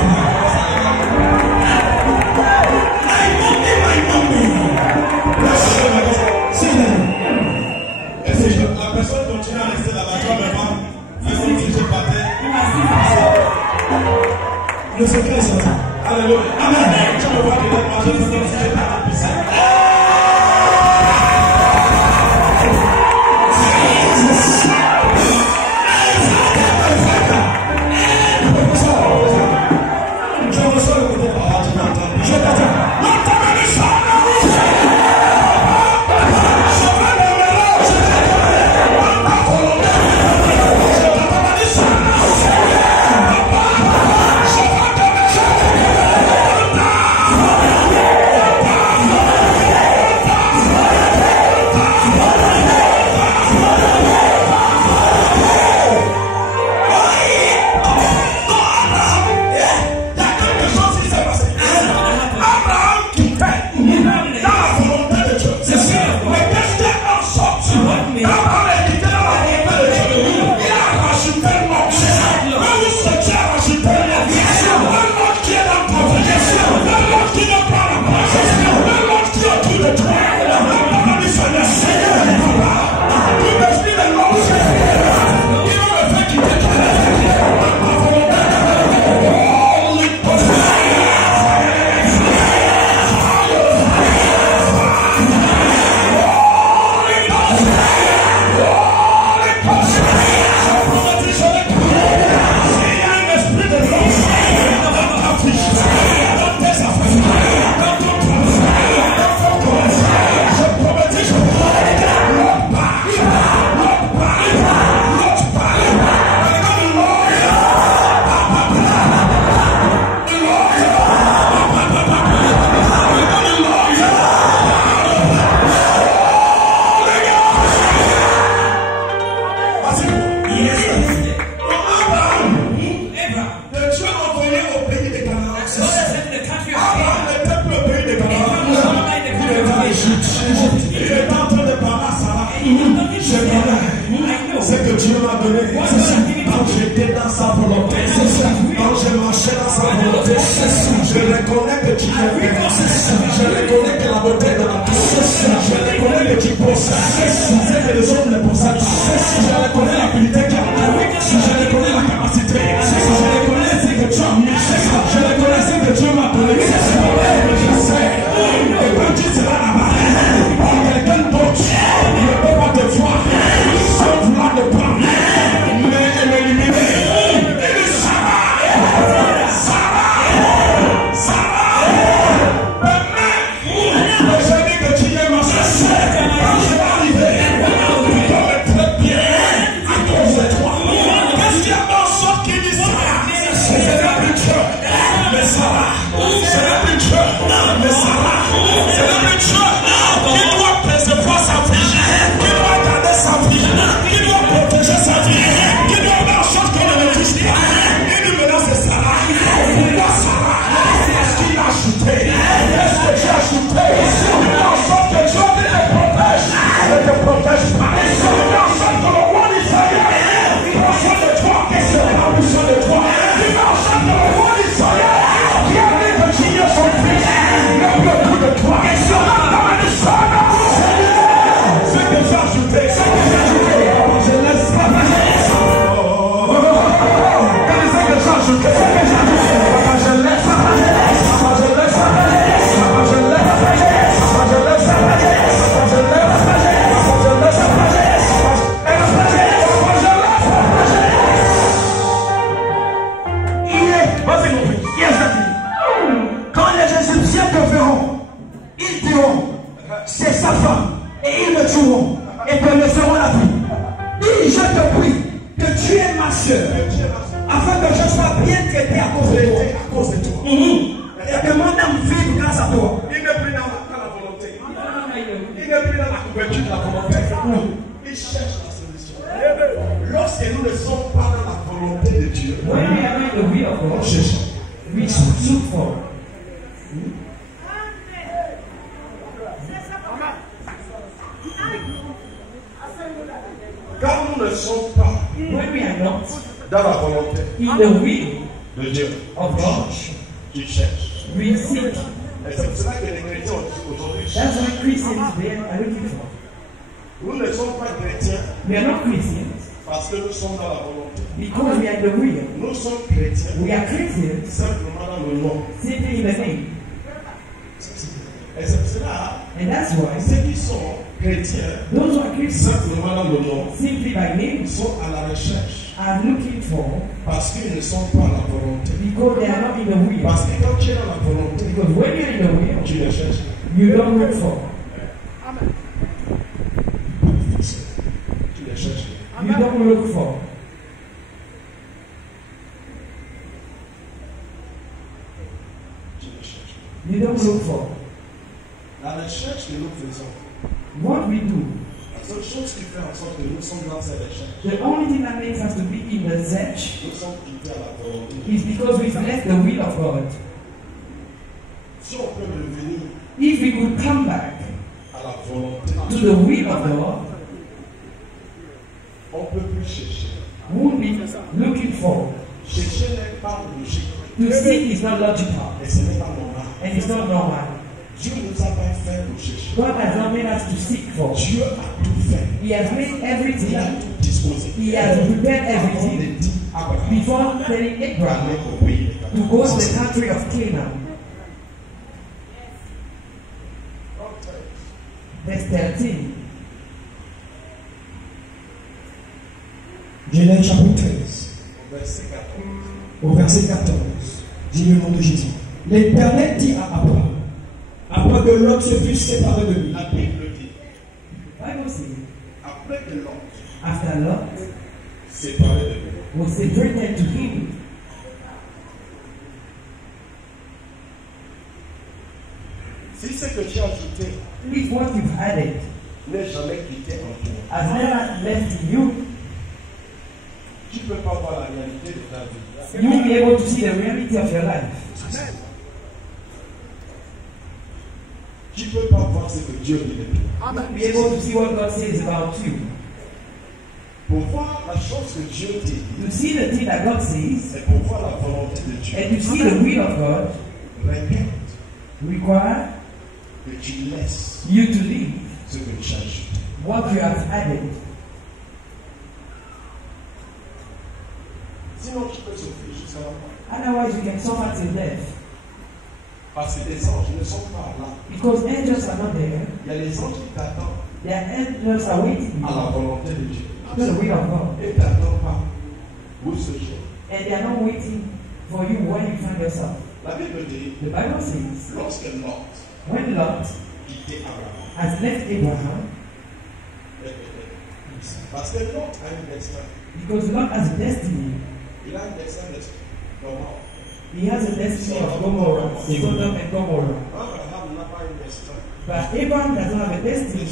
et si la personne continue à rester là-bas, tu vas me voir. C'est comme si je partais. Le secret est sorti. Alléluia. Amen. Tu me vois que moi, je fais comme si j'étais à la piscine. Je reçois le côté. Ah, tu m'entends. Je t'attends. Je dans sa volonté. Quand je marche dans sa volonté, je reconnais que tu es vrai. Je reconnais que la beauté de la vie. Je reconnais que tu possèdes. C'est que les hommes ne possèdent pas. Je reconnais l'habilité qu'il y a. Je reconnais la capacité. Je reconnais ce que tu as mis. Je reconnais ce que Dieu m'a donné. Je sais. Et quand tu seras là-bas, quelqu'un d'autre ne peut pas te voir sans vouloir te prendre. Mais l'éliminer. C'est sa femme, et ils me tueront, et te laisseront la vie. Dis, je te prie, que tu es ma soeur, afin que je sois bien traité à cause de toi. Et que mon âme vive grâce à toi. Il n'est plus dans la volonté. Il n'est plus dans la couverture de la volonté. Il cherche la solution. Lorsque nous ne sommes pas dans la volonté de Dieu, on cherche. Quand nous ne sommes pas dans la volonté de Dieu, tu cherches. Et c'est pour cela que les chrétiens aujourd'hui cherchent. Nous ne sommes pas chrétiens parce que nous sommes dans la volonté. Nous sommes chrétiens simplement dans le nom. Et c'est pour cela ceux qui sont chrétiens simplement dans le nom sont à la recherche. Parce qu'ils ne sont pas à la volonté. Parce que quand tu es dans la volonté, tu ne cherches pas. You don't look for. Tu ne cherches pas. You don't look for. Tu ne cherches pas. You don't look for. La recherche que nous faisons, What we do, la seule chose qui fait en sorte que nous sommes dans cette recherche, the only thing that makes us to be in the search nous sommes quittés à la volonté. is because we've left the will of God. Si on peut revenir If we could come back à la volonté, to the will of God, on ne peut plus chercher. won't be looking for. Chercher n'est pas logique To seek is not logical et ce n'est pas normal. and it's not normal. Dieu ne nous a pas fait pour chercher. God has not made us to seek for. Dieu a tout fait. He has made Il a everything. tout disposé. He has prepared Avant de everything dire Abraham, before telling Abraham allez au pays to go to the country of Canaan. Verse 13. Genèse chapitre 13, Verset 14. au verset 14. Dis le nom de Jésus. L'Éternel dit à Abraham, après que Lot se fut séparé de lui, La Bible dit, Bible says, après que l'homme after Lot séparé de lui, was separated to him, si ce que tu as ajouté if what you've added n'est jamais quitté en toi, has never left you, tu ne peux pas voir la réalité de ta vie. you will be able to see the reality of your life. Tu ne peux pas voir ce que Dieu dit de toi. You will be able to see what God says about you. Pour Pour voir la chose que Dieu dit. To see the thing that God says. Et pour voir la volonté de Dieu. And to see the will of God. Require que tu laisses you to leave ce que tu as ajouté. What you have added. Sinon, tu peux souffrir jusqu'à la mort. Otherwise, you can suffer till death. Parce que les anges ne sont pas là. Because angels are not there. Il y a les anges qui t'attendent. Their angels are waiting à la volonté de Dieu. To the will of God. Et t'attendent pas où ce jour. And they are not waiting for you where you find yourself. La Bible dit, the Bible says, lorsque Lot, when Lot quittait Abraham, has left Abraham, parce que Lot a un destin. Because Lot has a destiny. Il a un destin de Gomorrah. He has a destiny of Gomorrah, Sodom and Gomorrah. Abraham n'a pas un destin. But Abraham does not have a destiny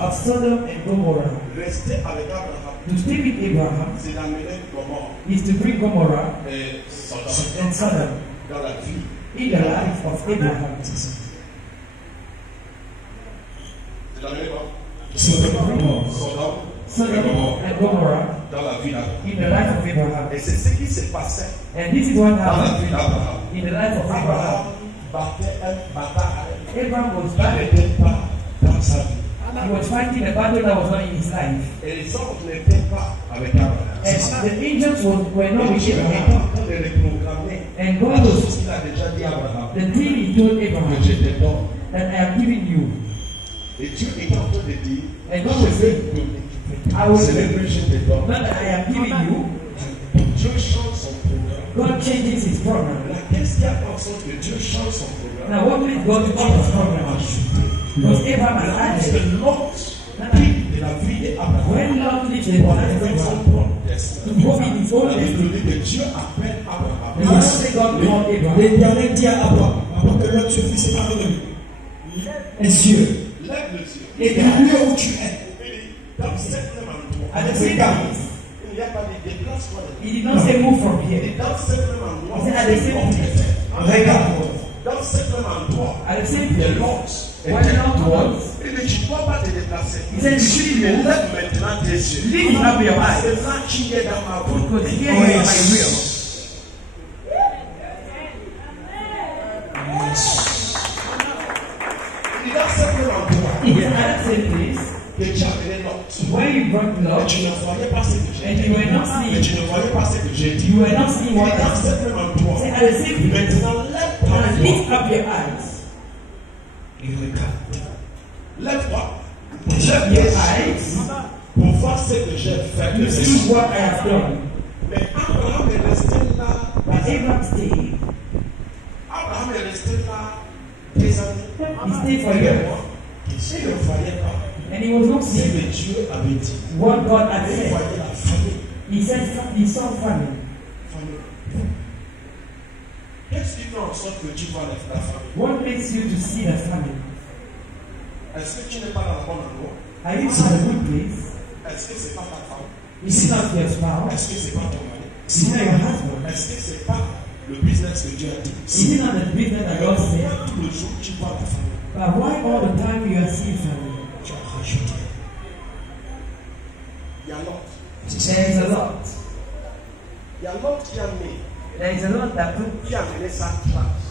of Sodom and Gomorrah. Rester avec Abraham. To stay with Abraham c'est d'amener Gomorrah is to bring Gomorrah et and Sodom dans la vie in the life of Abraham. C'est d'amener Sodom and Gomorrah dans la vie d'Abraham. In the life of Abraham. Et c'est ce qui s'est passé and this is what dans la happened vie d'Abraham. in the life of Abraham. Battait un bataille. Abraham was Il n'était pas dans sa vie. He was fighting a battle that was not in his life. Et les anges n'étaient pas avec Abraham. And the angels were not with Abraham. And God was Il a déjà dit à Abraham the thing he told Abraham que je te donne. that I am giving you. Et Dieu est en train de dire, And God was saying, I will c'est le que je te donne. not that I am giving you. Dieu change son programme. God changes his program. Qu'est-ce qui a fait en sorte que Dieu change son programme? Now what made God change his program? Because Abraham had Parce added. que Lot de la vie d'Abraham. When Lot lived the life of Abraham, to go in his own destiny, que Dieu appelle Abraham. the Bible says God called Abraham. L'Éternel dit à Abraham, avant que Lot se fût séparé de lui, les yeux, Lève les yeux. et du lieu où tu es, Dans cette même endroit, At the same time, il n'y a pas de déplacement. he did not say move from here. Dans cette même endroit, He said at the same place. regarde, dans cette même endroit, At the same il y a place. l'autre. When Lot was, Il dit, tu ne dois pas te déplacer. he said, you shouldn't move. Lève maintenant tes yeux. Lift up your eyes. C'est là qui est dans ma bouche. Because here is my will. Il est dans cette même endroit He said at the same place que tu as amené l'autre. where you brought Mais Lot, tu ne voyais pas ce que j'ai and dit. you were not Mais tu seeing. ne voyais pas ce que j'ai dit. You were not seeing Il what est dans I cette même endroit. said. At the same place. Maintenant, lève ton Now eyes. lift up your eyes. et regarde. Lève-toi. Lift your eyes Pour voir ce que j'ai fait. to see what I have done. Mais Abraham est resté là. But Abraham stayed. Abraham est resté là des années. He stayed for years. Il ne voyait pas And he was not ce seeing que Dieu avait dit. what God had Il said. voyait la famille. He said he saw famine. Qu'est-ce qui fait en sorte que tu vois la famille? What makes you to see the famine? Est-ce que tu n'es pas dans le bon endroit? Are you in a good place? Est-ce que c'est pas ta femme? Is it not your spouse? Est-ce que c'est pas ton mari? Is it not your husband? Est-ce que c'est pas le business que Dieu a dit? Is it not the business that God said? Pourquoi tout le jour tu vois ta famille? But why all the time you are seeing famine? Tu as rajouté. Il y a l'autre. There is a lot. Il y a l'autre qui a mis, There is a lot that put qui a mené sa trace.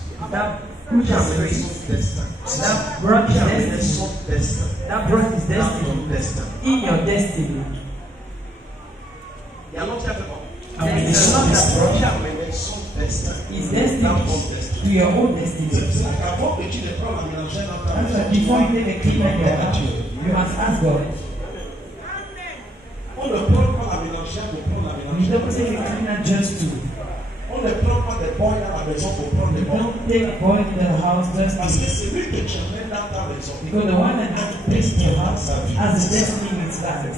put Qui a us mené free. son destin. That brought his Qui a mené destiny. son destin. That brought his Dans destiny. ton destin. In your destiny. Il y a l'autre qui a fait quoi? There is a lot that Qui brought a mené son destin. his Dans ton destiny destin. to your own destiny. C'est pour ça qu'avant que tu ne prends la mélangère dans ta That's why vie, before you take a clean in your heart, you must ask God. on ne prend pas la mélangère pour prendre la You mélangère. don't take a cleaner just to. On ne prend pas des boys à la maison pour prendre des You boys. don't take boy in the house just Parce to. que c'est lui que tu amènes dans ta maison. Because the one that has placed in your house has a destiny in its life.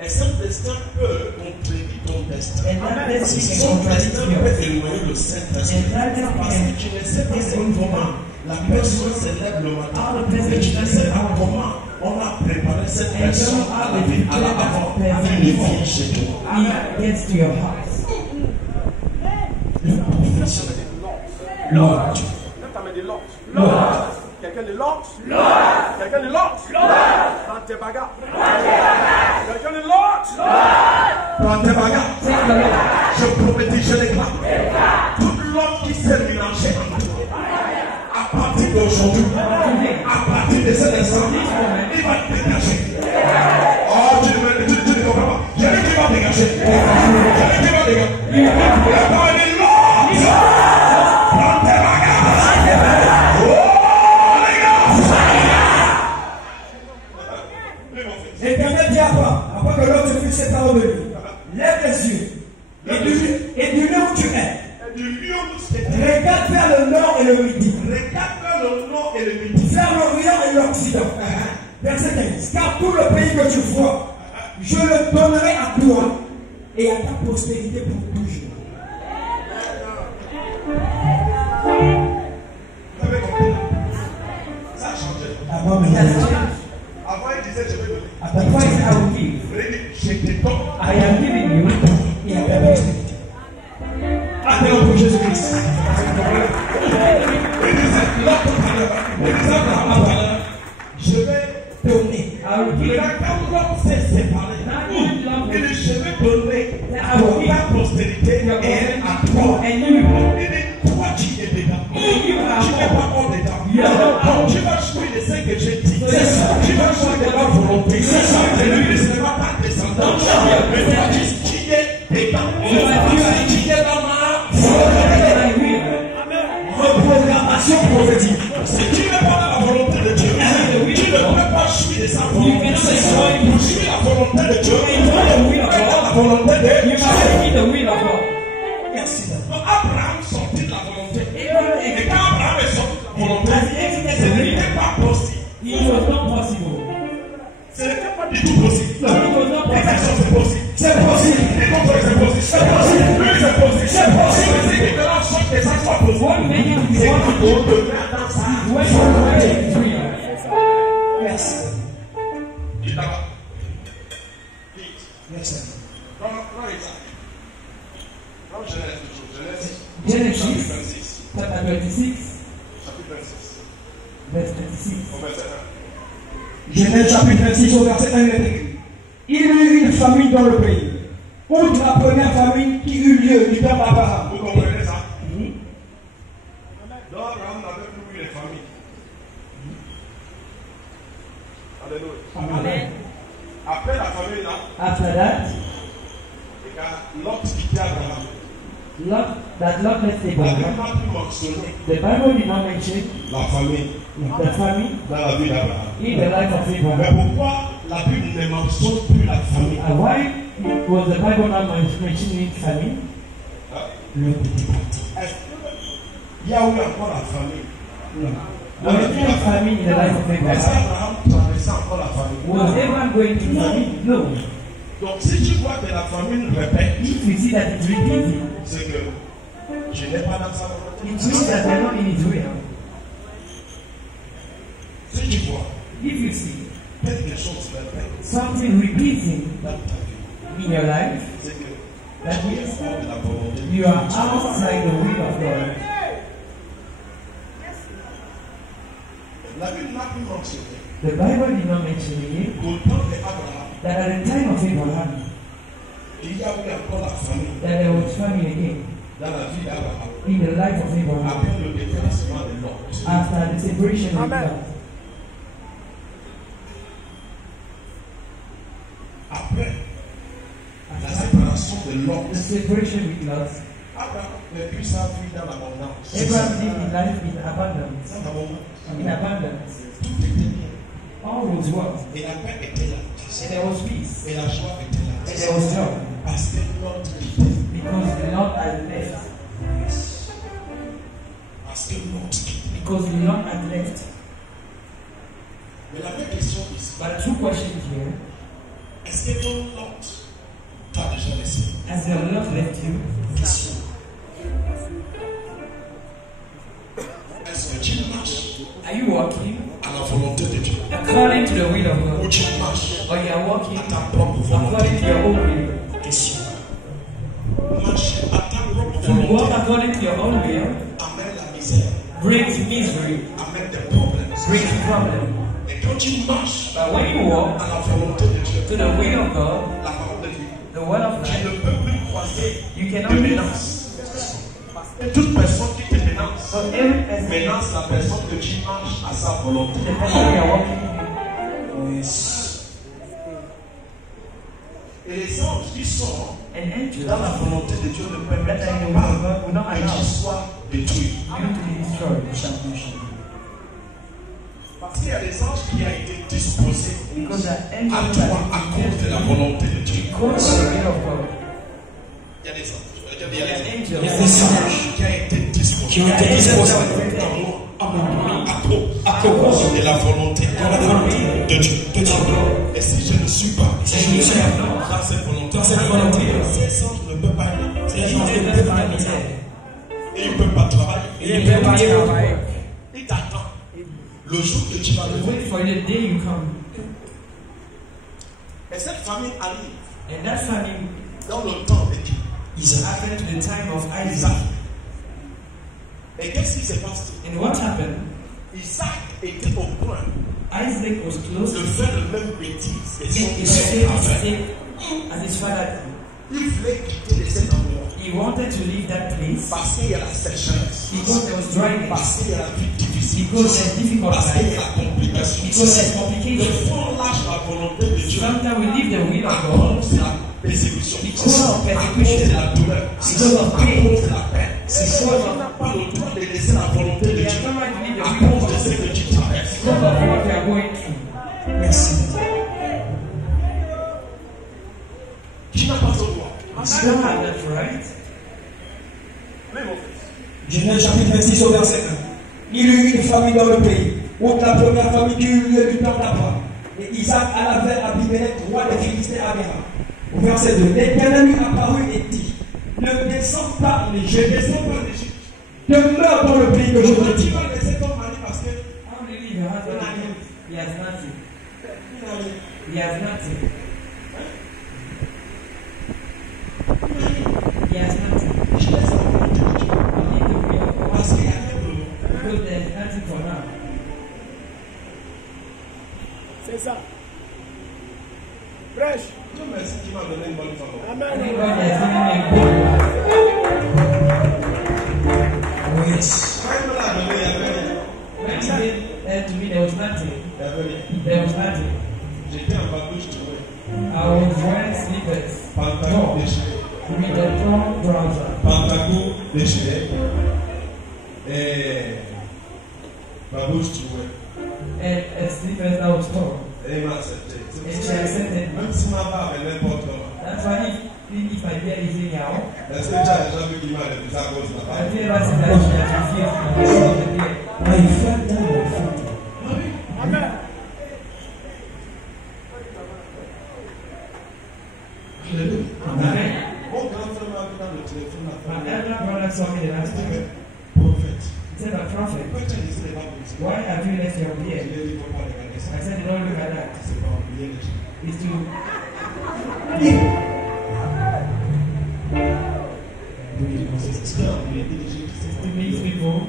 Et ce destin peut contredire ton destin. And that destiny Son can destin contradict peut yours. éloigner le Saint-Esprit. And that Parce can que tu ne sais pas comment la personne se lève le matin. all the Et tu ne sais presidents pas comment on a préparé cette and personne you à are la the vie, à la avant, avant de venir chez toi. he gets to your house. Lord, Lève ta main de l'autre. Lord, Quelqu'un Quelqu'un dit Lord. Quelqu'un dit Lord. Prends tes bagages. Quelqu'un dit Lord. Prends tes bagages. Je prophétise, je déclare. Tout l'homme qui s'est mélangé à partir d'aujourd'hui, à partir de cet instant, il va dégager. Oh, tu ne comprends pas. Je dis qu'il va dégager. Je dis qu'il va dégager. Il va dire Lord. Prends tes bagages. Oh, les gars. L'Éternel dit à Abraham, après que l'homme se fût séparé de lui, lève les yeux et du lieu où tu es. Regarde vers le nord et le midi. Regarde vers le nord et le midi. Vers l'Orient et l'Occident. Verset 15. Car tout le pays que tu vois, je le donnerai à toi et à ta postérité pour toujours. Ça a changé. Avant, il disait je vais donner. The point I will give. Je te donne. I am giving you. et à ta postérité. Appelons pour Jésus-Christ. Je vais donner. I will give. Quand l'homme s'est séparé, il dit je vais donner à ta postérité et à toi. Il dit toi tu es dedans. Tu n'es pas hors dedans. Tu vas jouer de ce que je dis. C'est ça. Tu vas jouer de la volonté. C'est ça. Et lui ce n'est pas ta descendance. Mais toi tu es dedans. Tu es dans ma reprogrammation prophétique. Si tu n'es pas dans la volonté de Dieu, tu ne peux pas jouir de sa volonté. C'est ça. Pour jouir la volonté de Dieu, il faut la volonté de Dieu. Merci. Abraham sortit de la volonté. Et quand Abraham est sorti de la volonté, ce n'était pas possible. Ce n'était pas du tout possible. C'est possible. C'est possible. C'est possible. C'est possible. C'est possible. C'est possible. C'est que la sorte que ça soit possible. C'est qu'on devrait dans ça. Merci. Il t'a pas. Merci. Non, Genèse toujours. Genesis chapitre 26. chapter 26, Chapitre 26. verse 26. Au verset 1. Genèse chapitre 26 au verset 1 il est écrit. Il y eut une famine dans le pays. Outre la première famine qui eut lieu du temps d'Abraham. Vous comprenez ça? Donc Abraham n'avait plus eu les familles. Alléluia. Amen. Après la famille là, After that, Lot quittait Abraham. Lot left La Bible Abraham. n'a plus mentionné The Bible did not mention la famille the family dans la vie d'Abraham. in the life of Mais Abraham. pourquoi la Bible ne mentionne plus la famille? Why was the Bible not mentioning family? Le petit parti. Est-ce qu'il y a eu encore la famille? Non. Was there a family in the life of Est-ce Abraham? qu'Abraham traversait encore la famille? Was Abraham going to family? No. Donc si tu vois que la famille répète, If you see that it's repeating, c'est que tu n'es pas dans sa volonté. it means that they're not in his will. Si tu vois If you see quelque chose répète something repeating dans ta vie, in your life, c'est que that tu es means hors de la volonté. you are outside the will of God. La Bible n'a plus mentionné The Bible did not mention it qu'au temps d'Abraham, that at the time of Abraham, il y a eu encore la famille that there was family again dans la vie d'Abraham. in the life of Abraham Après le déplacement de Lot. after the separation of Amen. God. Après la séparation de Lot, The separation with Lot, Abraham vécut sa vie dans l'abondance. Abraham lived his life in abundance. Dans l'abondance. In abundance. Tout était bien. All was well. Et la paix était là. And there was peace. Et la joie était là. And there was joy. Parce que Lot quittait. Because the Lord had left. Parce que Lot quittait. Because the Lord had left. Mais la vraie question ici, But two questions here. est-ce que ton Lot t'a déjà laissé? Has the Lord left you? Question. Est-ce que tu marches Are you walking à la volonté de Dieu? according to the will of Ou God? tu marches Or you are walking à ta propre according volonté? to your own will? Question. Marcher à ta propre To walk volonté according to your own will amène la misère, brings misery, amène des problèmes. brings problem. Et quand tu marches But when you walk à la volonté de Dieu, to the will of God, la parole de Dieu, the word of tu God, ne peux plus croiser you de cannot be. menaces. Et toute personne qui te menace, So every person, menace la personne que tu marches à sa volonté. the person you are walking Et les anges qui sont an angel dans la volonté de Dieu ne permettent that in the will of pas God will not que allow tu sois détruit. you to be destroyed. Parce qu'il y a des anges qui ont été disposés Because the à angel toi à cause de la volonté de Dieu. because of the will of God. Il y a des anges. The Il y a angel des anges Qui ont été disposés qui ont été disposés à cause de la volonté de Dieu. Et si je ne suis pas dans cette volonté, ces anges ne peuvent pas être. Ces anges ne peuvent pas être. Et ils ne peuvent pas travailler. Ils ne peuvent pas travailler. Ils t'attendent. Le jour que tu vas le voir. Wait for the day you come. Et cette famille arrive And that family dans le temps de qui? happened to the time of Isaac. Isaac. Et qu'est-ce qui s'est passé? And what happened? Isaac était au point Isaac was close de to faire le même bêtise que make son the père same a fait. mistake as his father. Il voulait quitter cet endroit He wanted to leave that place parce qu'il y a la sécheresse, because there was dryness, parce qu'il y a la vie difficile, because there's difficult parce qu'il y life, a la complication. because there's Des complications. fois, on lâche la volonté de Dieu Sometimes we leave the will à of God cause de la persécution, because of à cause de persecution, la douleur, because of à pain. cause de la peine. Because On of n'a pas le droit de laisser la volonté de we Dieu have no right to leave the à will of cause de God ce que tu traverses. because of what we are going through. Merci. Qui n'a pas ce droit? You don't have that right. Genèse chapitre 26 au verset 1. Il y eut une famille dans le pays, où la première famille qui eut lieu du temps d'Abraham. Et Isaac alla vers Abimelech, roi des Philistins à Guéra. Au verset 2. L'Éternel lui apparut et dit, ne descends pas en Égypte, demeure dans le pays que je te dis. Tu vas laisser ton mari parce que How do you leave your husband? He has nothing. He has nothing. He has nothing. je laisse la volonté de Dieu. You leave the will of God Parce qu'il y a rien de long. because there's nothing for now. C'est ça. Prêche. Dieu merci qui m'a donné une bonne femme. I Amen. think God has given me a good Oh yes. Quand il me l'a donné, il y avait rien. When he gave that to me, there was nothing. Il y avait rien. There was nothing. J'étais en babouche, tu vois. I was wearing slippers Pantalon déchiré. with a torn trouser. Pantalon déchiré. Et babouche, tu vois. And a slippers that was torn. Et il m'a accepté. And she accepted me. Même si ma part est n'importe comment. That's why if I wear anything now, Est-ce que tu as déjà vu qu'il m'a refusé à cause de la part? I feel like that she has refused me because of the beard. My father, my father. Amen. Alléluia. Amen. Mon grand frère m'a vu dans le téléphone la My femme. elder brother saw me the last Il time. dit, prophète, He said, "A prophet, pourquoi tu as laissé les barbes ici? why have you left your Je lui beard?" ai dit, il ne faut pas regarder ça. I said, "Don't look at that. C'est pas oublier les gens. It's to C'est pas oublier les gens. C'est pas meet oublier. people."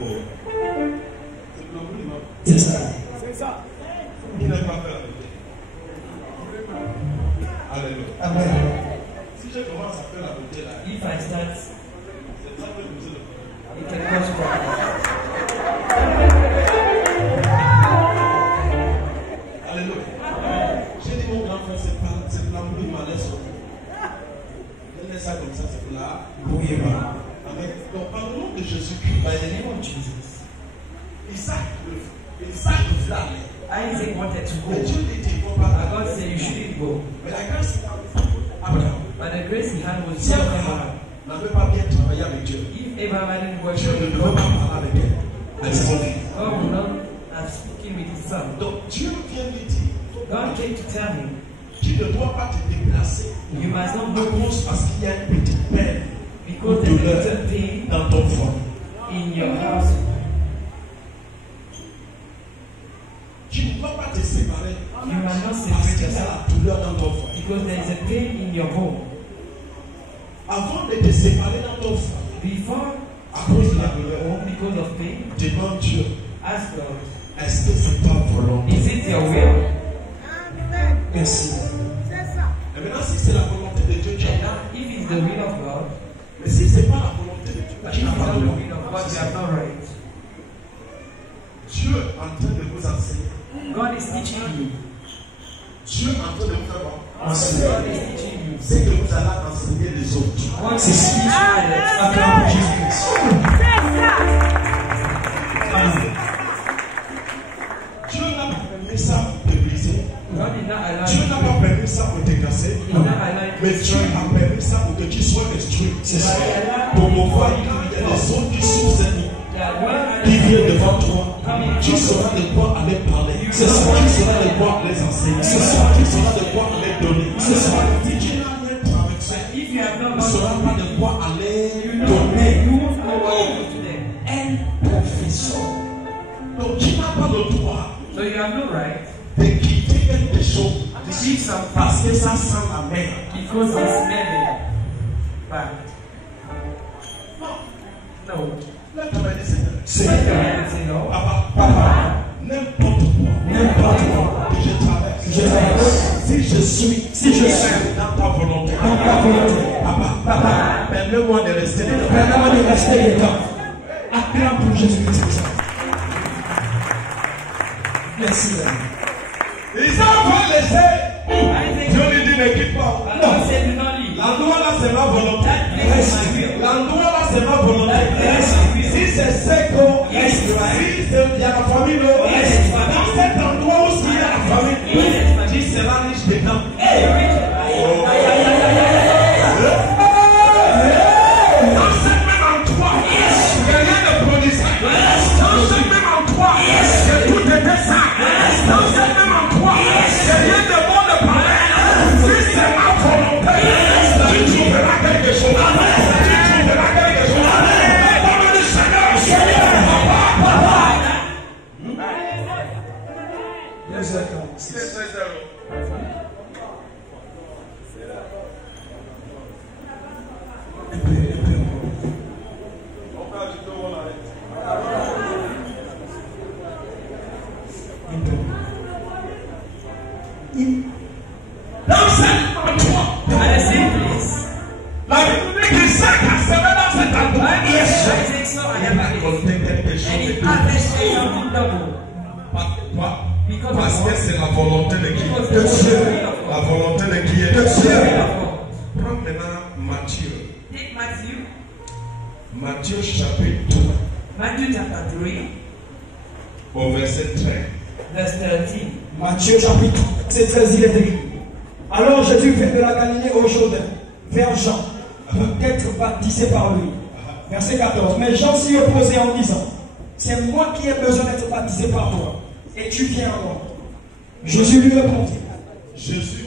Oh. C'est pas oublier, non. C'est ça. C'est ça. Il n'a pas fait la vérité. Alléluia. Amen. Si je commence à faire la vérité là, If I start, c'est ça que nous allons. it can cause problems. Alléluia. J'ai dit mon grand frère, c'est pour l'amour, il m'a laissé. Je laisse ça comme ça, c'est pour là. Oui, oui. Amen. Donc, par le nom de Jésus-Christ, By the name of Jesus, Isaac voulait aller. Isaac wanted to Mais go. Dieu lui dit, il ne faut But pas God aller. said you shouldn't go. Mais la grâce Abraham. But the grace he had was Si so Abraham Abraham. n'avait pas bien travaillé avec Dieu, If Abraham didn't work Dieu ne with devait God, pas parler avec elle. Elle s'est rendue. God would not have spoken with his son. Donc Dieu vient lui dire, God came to tell him, tu ne dois pas te déplacer you must not à go cause parce qu'il y a une petite peine because there's a little pain dans ton foyer. in your house. Tu ne dois pas te séparer You must not parce separate qu'il y a yourself la douleur dans ton foyer. because there is a pain in your home. Avant de te séparer dans ton foyer, Before À cause de la douleur, because of pain, demande Dieu, ask God, est-ce que c'est ta volonté? is it your will? Merci. Et maintenant, si c'est la volonté de Dieu, tu And as now, if it's the will of God, mais si ce n'est pas la volonté de Dieu, if tu it's n'as pas not de the volonté. will of God, you are not right. Dieu est en train de vous enseigner. God is teaching you. Dieu est en train de vous faire voir. God is teaching you. C'est que vous allez enseigner les autres. God is teaching others. Acclame pour Jésus-Christ. Amen. Dieu n'a pas permis ça pour te briser. God did not allow Dieu you n'a pas permis ça pour te casser. He did not allow you to Mais Dieu a permis ça pour que tu sois instruit. C'est ça. Pour pouvoir, quand il y a des autres qui sont ennemis, that when qui viennent devant toi, tu sauras de quoi aller parler. C'est ça. Tu sauras de quoi les enseigner. C'est ça. Tu sauras de quoi aller donner. C'est ça. Si tu n'as rien traversé, if you have tu not ne sauras pas de quoi aller donner. you won't know what to do to them. Un professeur. Donc tu n'as pas le droit So you have no right de quitter quelque chose to keep some parce que ça sent la mer. because it's smelling bad. No. Là, tu vas dire, Seigneur, C'est But you have to say no. Papa, n'importe quoi que je traverse, si je suis dans ta volonté, Papa, permets-moi de rester dedans. Permets-moi de rester dedans. Acclame pour Jésus-Christ. Merci. Ils ont laissé. Dieu lui dit, ne quitte pas. God said do not leave. L'endroit là, c'est ma volonté. That place is my will. L'endroit là, c'est ma volonté. Si c'est sec, si il y a la famille, dans cet endroit où il y a la famille, tu seras riche dedans. Dans cette même endroit, il n'y a rien de produisant. Dans cette même endroit, c'est tout était ça. Dans cette même endroit, c'est rien de bon de parler. Si c'est ma volonté, tu trouveras quelque chose. Tu trouveras quelque chose. La parole du Seigneur. Dans cet endroit, At the same place. la Bible dit que ça qui se met dans cet endroit, I take some I have a place. quelque chose And de it plus. harvests something double. Pourquoi? Because Parce que c'est la volonté de qui? Because the will of La God. volonté de qui est? The will of God. Prends maintenant Matthieu. Take Matthew. Matthieu chapitre Matthew chapter 3, au verset 13. verse 13. Matthieu chapitre 13, il est écrit. Alors Jésus vint de la Galilée au Jourdain, vers Jean, pour être baptisé par lui. Verset 14. Mais Jean s'y opposait en disant, c'est moi qui ai besoin d'être baptisé par toi, et tu viens à moi. Jésus lui répondit. Jésus,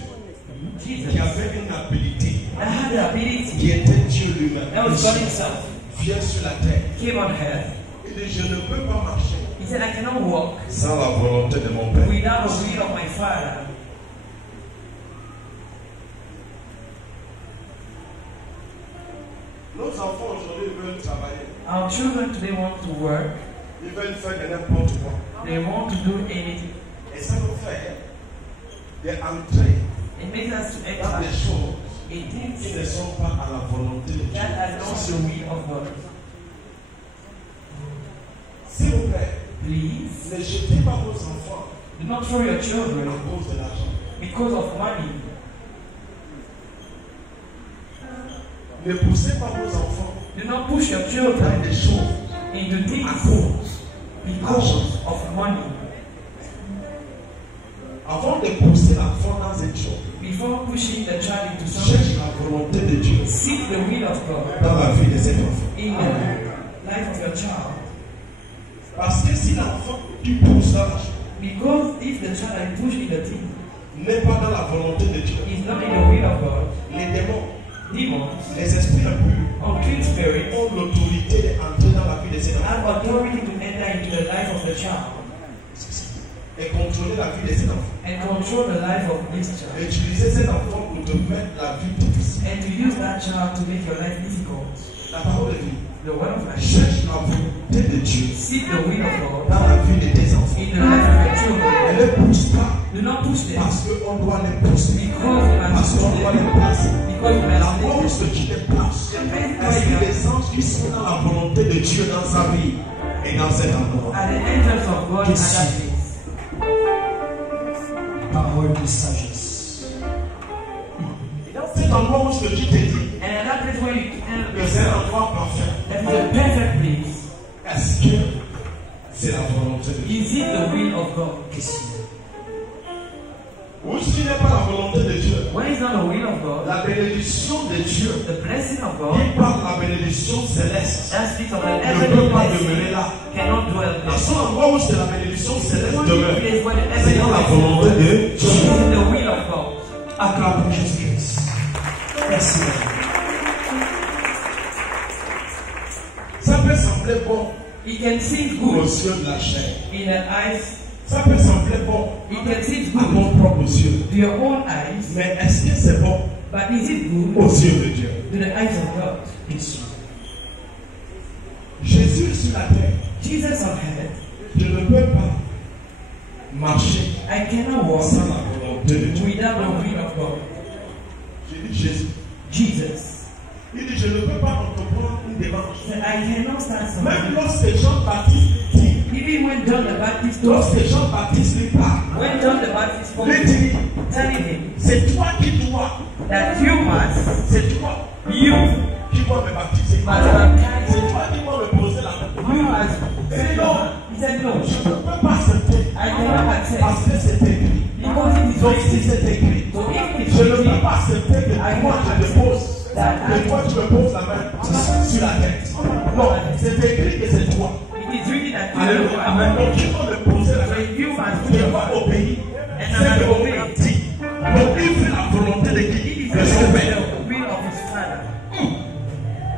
Jesus qui avait une habilité, that had the ability, qui était Dieu lui-même, that was God himself, vient sur la terre. came on earth. Il dit, je ne peux pas marcher He said, I cannot walk sans la volonté de mon Père. without the will of my Father. Nos enfants aujourd'hui veulent travailler. Our children today want to work. Ils veulent faire de n'importe quoi. They want to do anything. Et ça nous fait d'entrer It makes us to dans des enter choses in qui ne things sont pas à la volonté de Dieu. that are not the will of God. S'il vous plaît, Please, ne jetez pas vos enfants do not throw your à children cause de l'argent. because of money. Ne poussez pas vos enfants Do not push your dans children des choses into à things cause. because of money. Avant de pousser l'enfant dans une chose, Before pushing the child into something, cherche la volonté de Dieu seek the will of God dans la vie de cet enfant. in the life of your child. Parce que si l'enfant, tu pousses dans la chose, Because if the child is pushed in the thing, n'est pas dans la volonté de Dieu, is not in the will of God, les démons, demons, les esprits impurs unclean spirits ont l'autorité d'entrer dans la vie de cet enfant have authority to enter into the life of the child et contrôler la vie de cet enfant. and control the life of this child Utiliser cet enfant pour te mettre la vie difficile. and to use that child to make your life difficult. La parole de vie. The word of life. Cherche la volonté de Dieu Seek the will of God dans la vie de tes enfants. in the life of your children. Ne les pousse pas Do not push them parce qu'on doit les pousser. Parce qu'on doit les placer. because you La must force que tu te places. Est-ce que les anges qui sont dans la volonté de Dieu dans sa vie et dans cet endroit? are the angels of God in that place. Parole de sagesse. Dans cet endroit où ce que tu t'es dit And at that place where you que c'est un endroit parfait, that is a perfect place. est-ce que c'est la volonté de Dieu? Is it the will of God? Ou si ce n'est pas la volonté de Dieu, When it's not the will of God, la bénédiction de Dieu, the blessing of God, qui parle de la bénédiction céleste, that speaks of the ne heavenly peut pas blessing, demeurer là. cannot dwell La there. seule endroit où c'est la bénédiction céleste The only demeure, place where the c'est dans la volonté heavenly de blessing Dieu. is the will of God. Acclamons Jésus-Christ. Merci. Ça peut sembler bon It can seem aux good yeux de la chair. in the eyes. Ça peut sembler bon It can seem à good ton propre yeux. to your own eyes. Mais est-ce que c'est bon But is it good aux yeux de Dieu? to the eyes of God? Jésus sur la terre, Jesus on earth, je ne peux pas marcher I cannot walk sans la volonté de Dieu. without the will of God. J'ai dit Jésus. Jesus. Il dit, je ne peux pas entreprendre une démarche. Said, I cannot start Même something. lorsque Jean-Baptiste dit, Even when John the Baptist told lorsque Jean-Baptiste lui parle, when John the Baptist spoke, lui dit, telling him c'est toi qui dois, that you must c'est toi qui dois me baptiser. baptize, C'est toi qui dois me poser la main. you must. Et non, He said, no, je ne peux pas accepter I cannot accept parce que c'est écrit. because it is Donc si written. c'est écrit, So if je ne it's peux written, pas accepter que moi je te pose, que toi tu me poses la main sur la tête. Non, c'est écrit que c'est toi. it is written that you Alléluia. Amen. Donc tu dois me poser la main. So you must Je do your dois part. obéir. And C'est I que must on obey. a dit. Donc il fait la volonté de qui? It is De son Père. the will of his Father.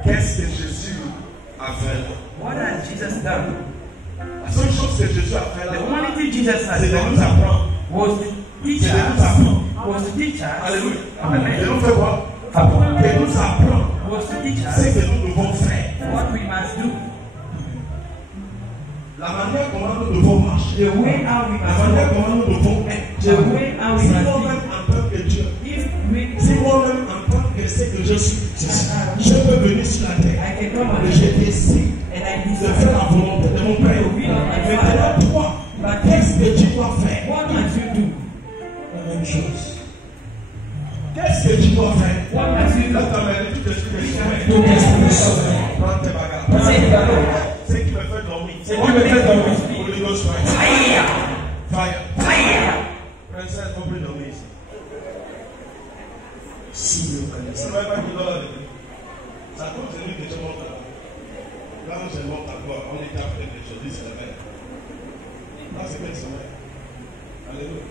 Qu'est-ce que Jésus a fait là? What has Jesus done? La seule chose que Jésus a fait là, The only thing Jesus has c'est de nous done apprendre. was to teach C'est de nous us, apprendre. was to teach us, Alléluia. De Amen. nous faire quoi? Apprendre. De nous apprendre Was to teach ce us que nous devons faire. what we must do, La manière comment nous devons marcher. the way how we La must manière walk, comment nous devons être. the way how we Si must moi-même en tant que Dieu, be. If we, si moi-même en tant que ce que je suis, je peux venir sur la terre I can come on et the je ship décide and I de decide faire la volonté de mon Père. the will of my Mais Father, toi, qu'est-ce que tu dois faire? what must you do? La même chose. Qu'est-ce que tu dois faire? What must you Là, do? tu as dit tout esprit de sommeil. Tout esprit de sommeil. Prends tes bagages. Say it alone. C'est qui me fait dormir. C'est qui me fait dormir. Holy Ghost fire. Fire! Fire. Fire! Princesse, faut plus dormir ici. Si vous connaissez. Ça ne va pas qu'il doit la donner. Ça continue que tu montes là. Là où je monte à toi, on est après que je dis c'est la même. Là, c'est quel sommeil? Alléluia.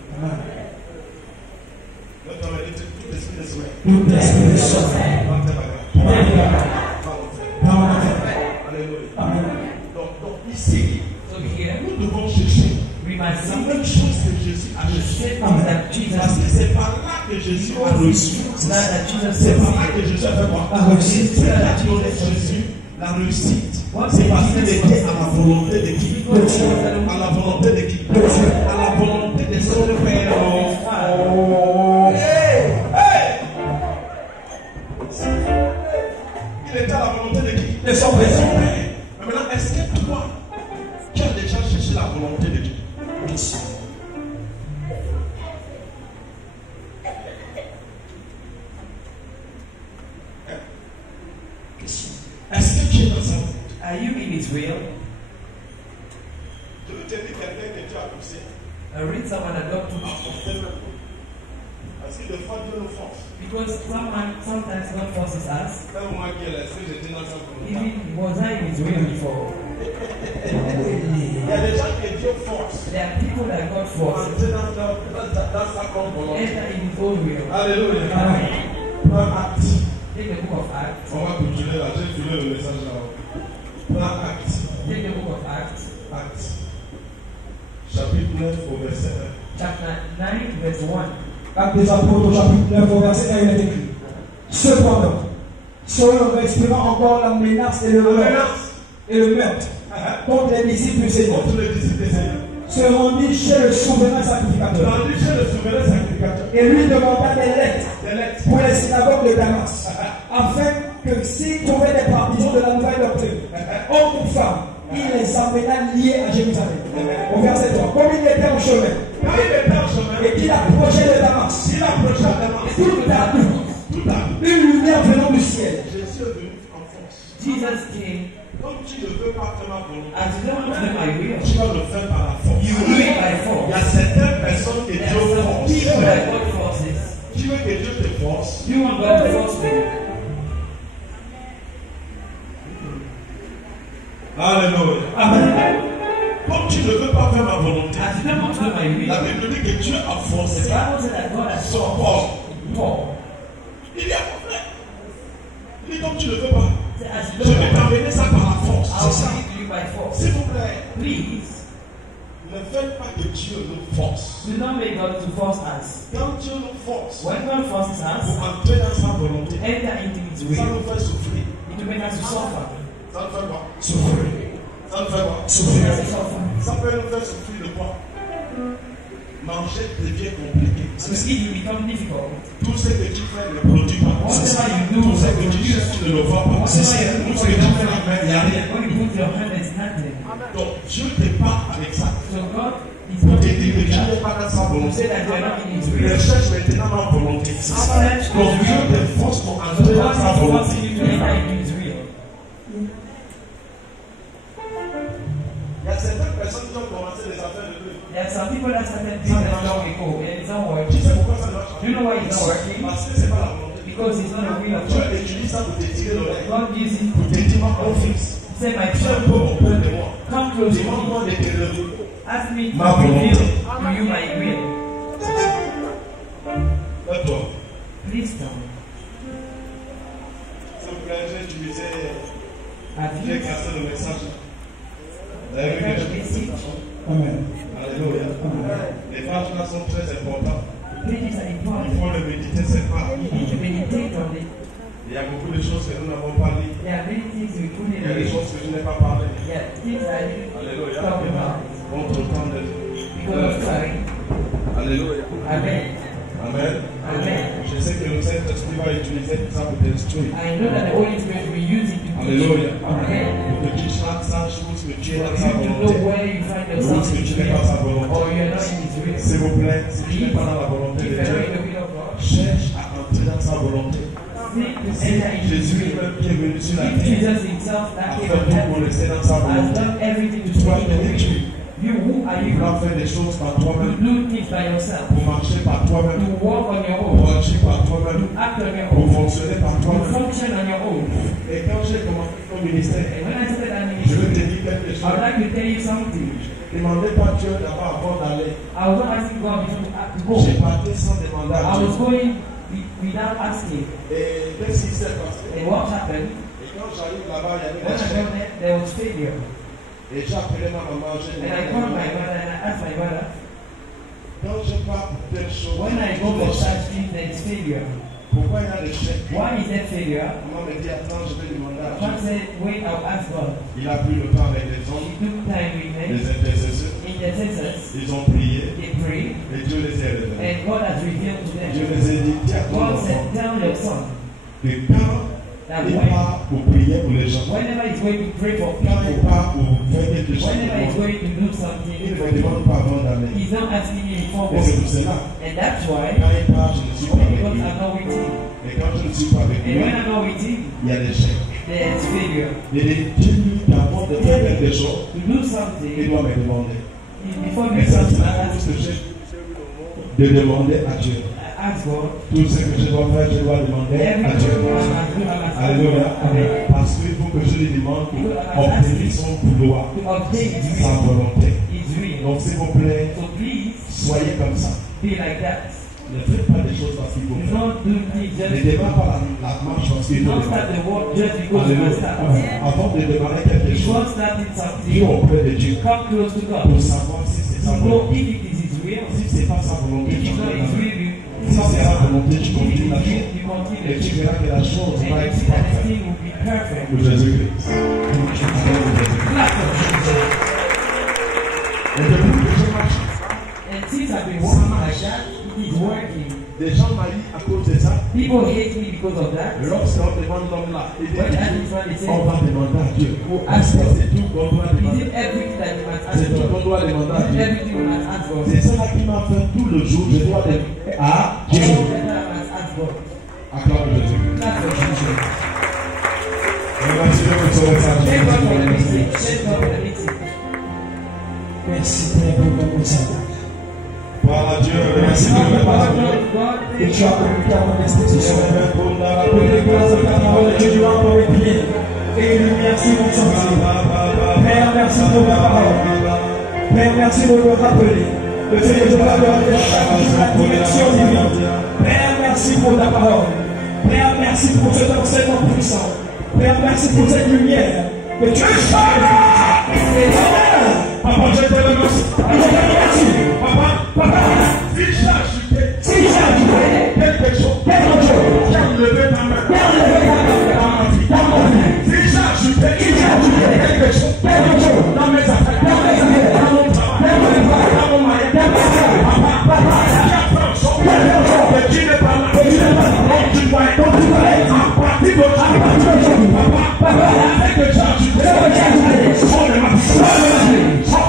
Là, tu as dit tout esprit de sommeil. Tout esprit de sommeil. Prends tes bagages. Alléluia. Donc ici, So here, nous devons chercher we must la see même chose que Jésus a the cherché. same things that Jesus Parce que did. c'est par là que Jésus a reçu. Now that Jesus C'est par là said, que Jésus a fait quoi? A réussite. C'est là que Jésus la réussite. What C'est parce did qu'il Jesus était do? à la volonté de qui? De Dieu. À la volonté de qui? De Dieu. À la volonté de son Père. Oh. Hey! Hey! Il était à la volonté de qui? De son Père. Mais maintenant, est-ce que toi, tu as déjà cherché la volonté de Dieu? Oui. Est-ce que tu es dans sa volonté? are you in his will? Je veux te dire quelqu'un que tu as poussé. I read someone that God took Parce que des fois, Dieu nous force. because sometimes God forces us. Même moi qui ai laissé, j'étais dans sa volonté. Even was I in his will before? Il y a des gens que Dieu force. There are people that God Pour forces entrer dans sa propre volonté. enter in his own will. Alléluia. Amen. Prends acte. Take the book of Acts. On va continuer là. J'ai fini le message là. Prends acte. Take the book of Acts, Acte. Chapitre 9 au verset 1. chapter 9, verse 1. Actes des apôtres, chapitre 9, au verset 1, il est écrit. Cependant, se respirant encore la menace et le meurtre contre les disciples du Seigneur. Se rendit chez le souverain sacrificateur. Et lui demanda des lettres pour les synagogues de Damas, afin que s'il trouvait des partisans de la nouvelle doctrine, hommes ou femmes, il les amena liés à Jérusalem. Au verset 3. Comme il était en chemin, et qu'il approchait de Damas, tout à coup, une lumière venant du ciel. Jesus came. Comme tu ne veux pas faire ma volonté, As you don't want to do my will, tu vas le faire par la force. you do it by Il y a force. certaines personnes que There Dieu are some people that force. God forces. Tu veux que Dieu te force. You want God to force you. Alléluia. Amen. Comme tu ne veux pas faire ma volonté, As you don't want to do my la will, Bible dit que Dieu a the forcé Bible said that God has son forced corps. Paul. Il y a mon frère. Il dit comme tu ne veux pas, As je you don't vais want, t'amener ça par la force. I'll C'est ça. give it to you by force. S'il vous plaît, Please, ne faites pas que Dieu nous force. do not make God to force us. Quand Dieu nous force When God forces pour us, entrer dans sa volonté, enter into His ça will. nous fait souffrir. It will make us to suffer. Ça nous fait quoi? Souffrir. Ça nous fait quoi? Make us to suffer. Ça peut nous faire souffrir de quoi? Manger devient compliqué. So it will become difficult. Tout ce que tu fais ne produit pas. Whatever you do, Tout ce que tu cherches, tu ne le vois pas. whatever you Tout ce que tu fais la main, il n'y a rien. when you put your hand, there's nothing. Donc Dieu te parle avec ça. So God is Pour not te to dire que tu do n'es that. pas dans sa To volonté. say that you are not in His will. Recherche maintenant ma volonté. Search Donc His Dieu will. te force pour So entrer dans God sa is volonté. forcing you to enter into His will. Il y a certaines personnes qui ont commencé les affaires de Dieu. There are some people that started business long ago and it's not Tu working. sais pourquoi ça ne marche Do you know why it's not pas? working? Parce que c'est pas la volonté. Because it's not a will of Dieu God. utilise ça pour te tirer l'oreille. God uses it Pour te dire mon fils. say, my Tu es un son, peu auprès de moi. come close to me. Demande-moi de te lever. Ask me to Ma volonté. reveal to you my will. Lève-toi. Please tell me. S'il vous plaît, j'ai utilisé, Have j'ai you cassé le message. Vous avez vu heard que of this teaching? Amen. Alléluia. Les pages là sont très importantes. Pages are Il important. faut le méditer, c'est pas. You need to meditate on it. Il y a beaucoup de choses que nous n'avons pas lues. There are many things we Il y a des couldn't choses que je n'ai pas parlé. Yeah, things I didn't Alléluia. talk about Contre le temps de. because of time. Alléluia. Amen. Amen. Amen. Je sais que le Saint-Esprit va utiliser tout ça pour t'instruire. I know that the Holy Spirit will use it to teach Alléluia. you. Amen. Pour que tu saches où ce que tu es dans For sa you to know volonté. where you find Où yourself ce que in tu His n'es pas sa will, volonté. or you're not in His will. S'il vous plaît, si tu n'es pas dans la volonté If de you're not Dieu, in the will of God, cherche à entrer dans sa volonté. seek to Si enter in His Jésus will. même qui est venu sur la If terre Jesus Himself a that came fait from tout pour heaven rester dans sa has volonté, done everything to toi stay in the qui es will, tu, you, who are tu you dois faire des choses par to toi-même, do things by yourself, pour marcher par to toi-même, walk on your pour own, agir par to toi-même, act on your pour own, fonctionner par to toi-même. function on your own. Et quand j'ai commencé mon ministère, And when I started that je veux te ministry, dire quelque I would chose. like to tell you something. Demandez pas Dieu d'abord avant d'aller. I was not asking God before to go. J'ai parti sans demander à I Dieu. was going without asking. Et qu'est-ce qui s'est passé? And what happened? Et quand j'arrive là-bas, il y avait When des I chèques. got there was failure. Et j'ai appelé ma maman, j'ai And I called my mother and I asked my mother, quand je pars pour telle chose, when I go for such things, there is failure. pourquoi il y a des chèques? Why is there failure? Maman me dit, attends, je vais demander à God Dieu. said, wait, I'll ask God. Il a pris le temps avec les He hommes, took time with les me. intercesseurs. Intercessors, Ils ont prié they prayed, et Dieu les a révélés. and God has revealed to Dieu them. les a dit, dis à ton God enfant said, tell your son que quand that il part pour prier pour les gens, whenever he's going to pray for quand il people, part pour faire quelque chose, whenever he's going to do il something, ne me demande pas avant d'aller. he's not asking me before Et c'est going. pour cela, And that's why, quand il part, je ne suis pas avec because lui. I'm not with him. Et quand je ne suis pas avec And lui, when I'm not with him, il y a des chèques. there's failure. Il dit, dis-lui d'abord de faire quelque chose, To do il something, doit me demander. before Et doing ça, something, c'est I la ask, chose que j'ai de demander à Dieu. God. Tout ce que je dois faire, je dois demander à Everything Dieu. I must do, I must Alléluia. Amen. Parce qu'il faut que je lui demande pour obtenir son vouloir, To obtain his sa will, volonté. his will. Donc, s'il vous plaît, So please, soyez comme ça. be like that. Ne faites pas des choses parce qu'il faut Do faire. not do things Ne just démarre pas la marche parce do qu'il faut not start démarrer. the work just because you must Alléluia. start. Avant de démarrer quelque chose, Before starting viens something, auprès de Dieu come close to pour God. savoir si c'est To sa know volonté. if it is His will, Si ce n'est pas sa volonté, if tu it's not vas His aller. will, Si ce essaiera de monter, tu continues la chose. You continue Et tu verras que la chose va être and the parfaite. thing will be perfect. Pour Jésus-Christ. Clap for Jesus. Et depuis que je marche, And since I've been walking like that, it is working. des gens m'haïssent à cause de ça. People hate me because of that. Lorsqu'on demande l'homme là, il dit, When that is what they say, on va demander à Dieu. ask God. C'est tout qu'on doit Is demander. it everything that you must ask C'est tout God? qu'on doit demander à Is it Dieu. everything you must ask God? C'est cela qui m'a fait tout le jour. Je dois demander à Dieu. That's what I must ask God. Acclame Jésus. Clap for Jesus. Merci de votre message. Thank God for the message. Thank God for the message. Merci Père pour ton message. Voilà Dieu, merci de votre parole. Que tu as communiqué à mon esprit ce soir. Pour les grâces de ta parole, que tu as encore bien. Et merci pour ton Dieu. Père, merci pour ta parole. Père, merci de me rappeler le fait que je dois de chaque jour la direction divine. Père, merci pour ta parole. Père, merci pour cet enseignement puissant. Père, merci pour cette lumière que tu as fait. Papa, je te remercie. Merci. Papa, Si j'ai ajouté si j'ai ajouté quelque chose, j'ai levé ta main dans mon vie, Si j'ai ajouté quelque chose dans mes affaires, dans mon travail, dans mon mariage, papa, il y a plein de choses que tu n'es pas là. Donc tu dois être à partir d'aujourd'hui. Papa, avec que tu as ajouté, sors de ma vie.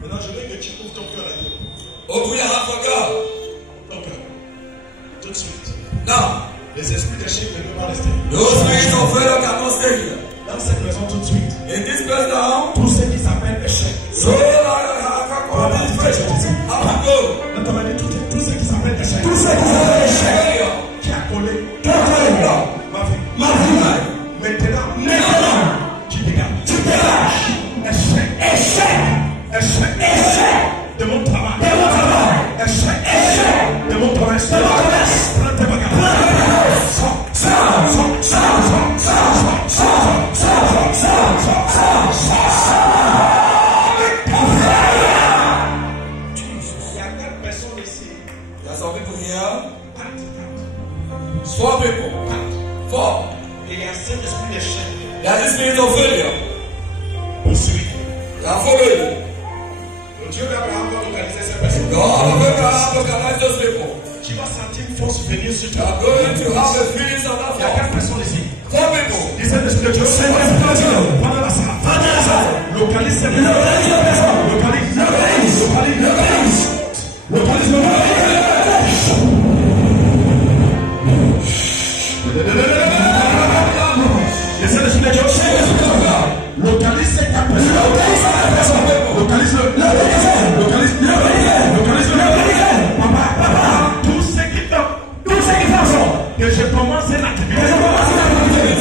Maintenant, je veux que tu ouvres ton cœur à Dieu. Open your heart for God. Ton cœur. Tout de suite. Now, Les esprits de chèque ne peuvent pas rester. those spirits of failure cannot stay here. Dans cette maison, tout de suite. In this place now, Tout ce qui s'appelle échec. so Tout ce qui s'appelle échec. tout ce qui s'appelle échec, failure, Qui a collé failure, ma vie. Maintenant, tu dégages. tu dégages. Échec. Échec De mon travail. de mon travail, Échec. échec De mon commerce. de mon commerce. Prends tes bagages. Sors. localize those people. Tu vas sentir une force venir sur You toi. are going to have a feeling of that Il y a force. 4 personnes ici. Some people. Disait le Seigneur, pendant la salle, localise cette personne. Localise. Disait le Seigneur, localise cette personne. Papa, tous ceux qui font que je commence une activité.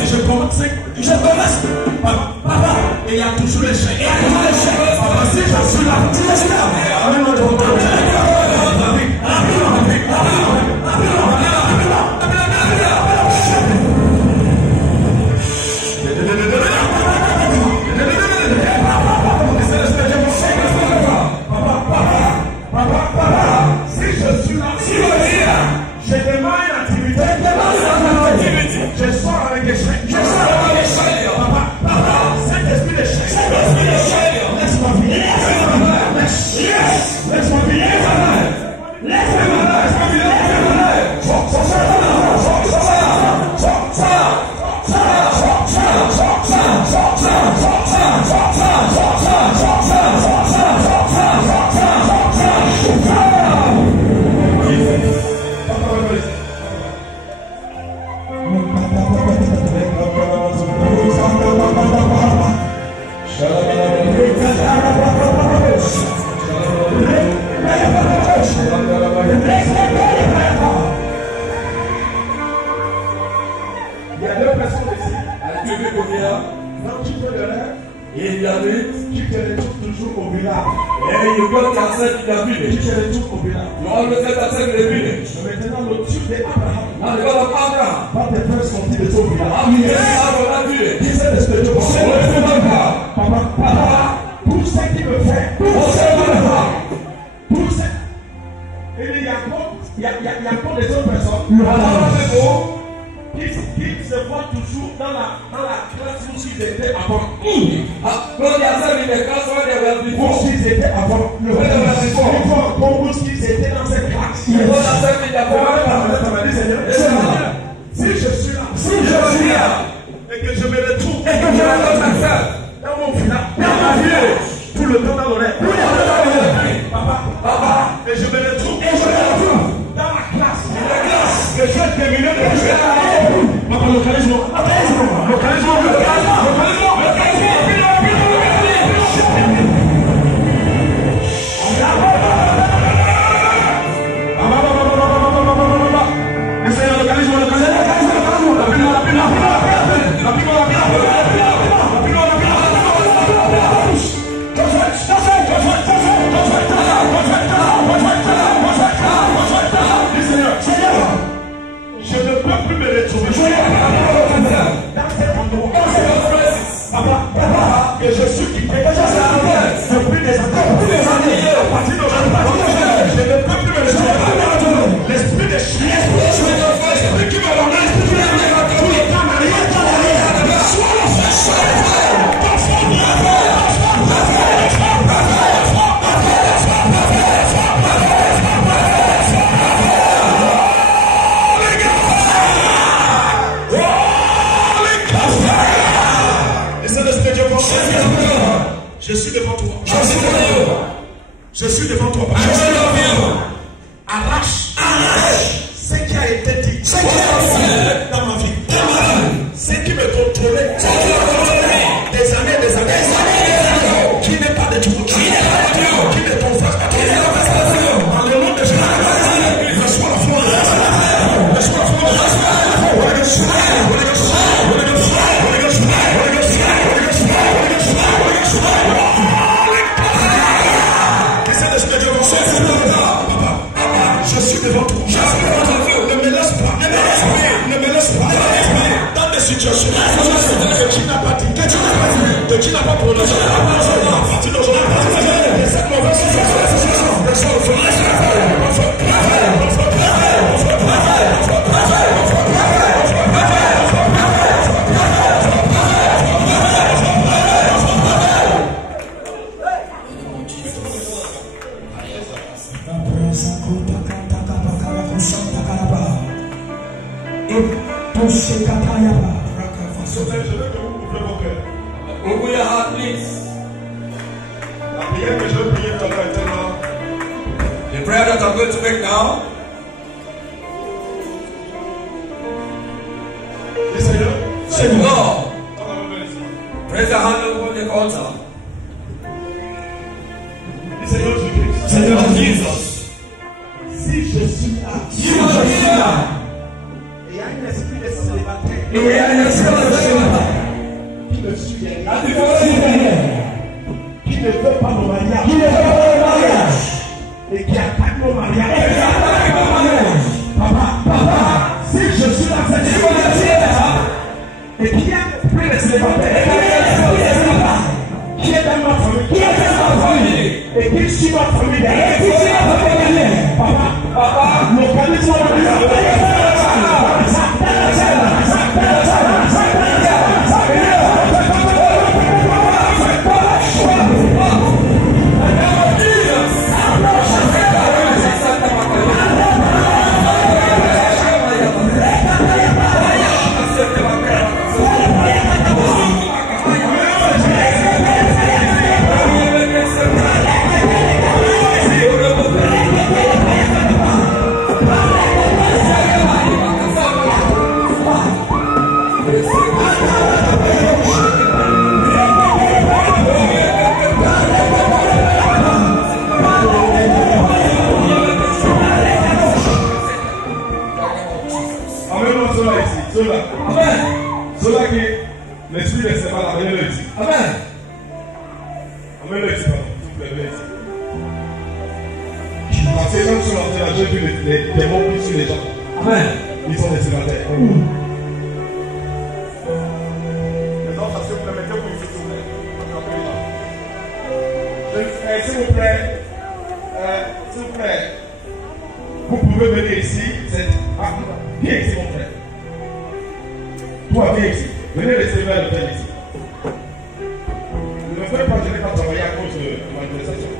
Je commence. Papa, et il y a toujours l'échec. Papa, si je suis là, je demande une activité. Je sors avec échec. Papa, Saint-Esprit d'échec. Laisse-moi finir. Laisse-moi finir. Il y a 2 personnes ici. Quand tu fais de rêve, tu te retrouves toujours au village. Tu te retrouves au village. Mais maintenant, le Dieu d'Abraham va te faire sortir de ton village. Disait le Seigneur, Papa, pour ce qui me fait, pour ce il y a encore des autres personnes qui se voient toujours dans la classe où ils étaient avant. Où ils étaient avant. Où ils étaient dans cette classe. Si je suis là, et que je me retrouve dans mon village, dans ma vie, tout le temps dans l'oreille. Papa, et je me retrouve dans la classe. Que je termine de jouer. Papa, localise-moi. Je ne peux plus me retrouver dans cet endroit. Papa, que je suis quitté depuis des années. À partir d'aujourd'hui, je ne peux plus me retrouver. L'esprit de chien, l'esprit qui me l'emmène, tout le temps arrière. Je suis devant toi. Je suis devant toi. Arrache ce qui a été dit dans ma vie. Ce qui me contrôlait des années, qui n'est pas de tout, qui ne confesse pas. Dans le nom de Jésus, reçois la foi. Je suis The prayer that I'm going to make now. Lord, praise the hand upon the altar. Seigneur Jesus. Si je suis là, il y a un esprit de célibataire qui me suit derrière, qui ne veut pas mon mariage, et qui attaque mon mariage. Papa, si je suis dans cette célibataire et qu'il y a un esprit de célibataire qui est dans ma famille, et qui suit ma famille, Papa, localise-moi dans cela qui l'esprit de ses malades, amenez-le ici. Amen. Amenez-le ici, pardon. S'il vous plaît, ici. Parce que quand je suis rentré là, j'ai vu les démons qui sur les gens. Amen. Ils sont des célibataires. Maintenant, parce que vous le mettez pour ici, s'il vous plaît. S'il vous plaît. S'il vous plaît. Vous pouvez venir ici. Viens ici, mon frère. Toi, viens ici. Venez laisser le faire ici. Ne me faites pas, je n'ai pas travaillé à cause de manifestation.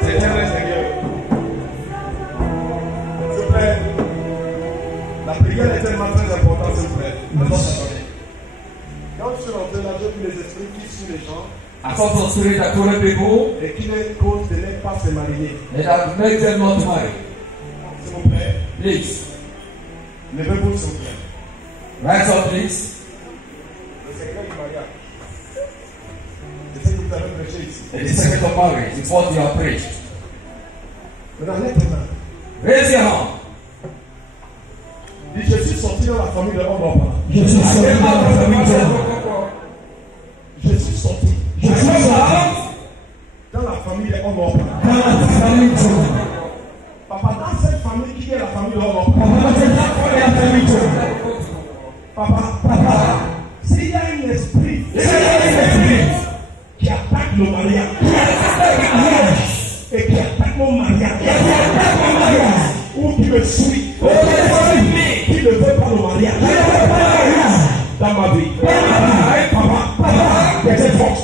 C'est un Seigneur. S'il vous plaît. La prière est tellement très importante, s'il vous plaît. Quand je suis rentré là, j'ai vu les esprits qui suivent les gens. I thought the spirit that told people et qui les cause de ne pas se marier. and that make them not marry. S'il vous plaît. Please. Levez-vous, s'il vous plaît. Rise up, please. Le secret du mariage. C'est ce que vous avez prêché ici. And the secret of marriage is what you have preached. Maintenant, lève tes mains. Raise your hand. Dis, je suis sorti dans la famille de Omba. Je suis sorti dans la famille de Je suis sorti. Je suis sorti dans la famille de Omba. dans la famille de Papa, dans cette famille qui est la famille de Omba. Papa, s'il y a un esprit qui attaque le mariage et qui attaque mon mariage ou qui me suit, qui ne veut pas le mariage dans ma vie, papa, il y a cette force.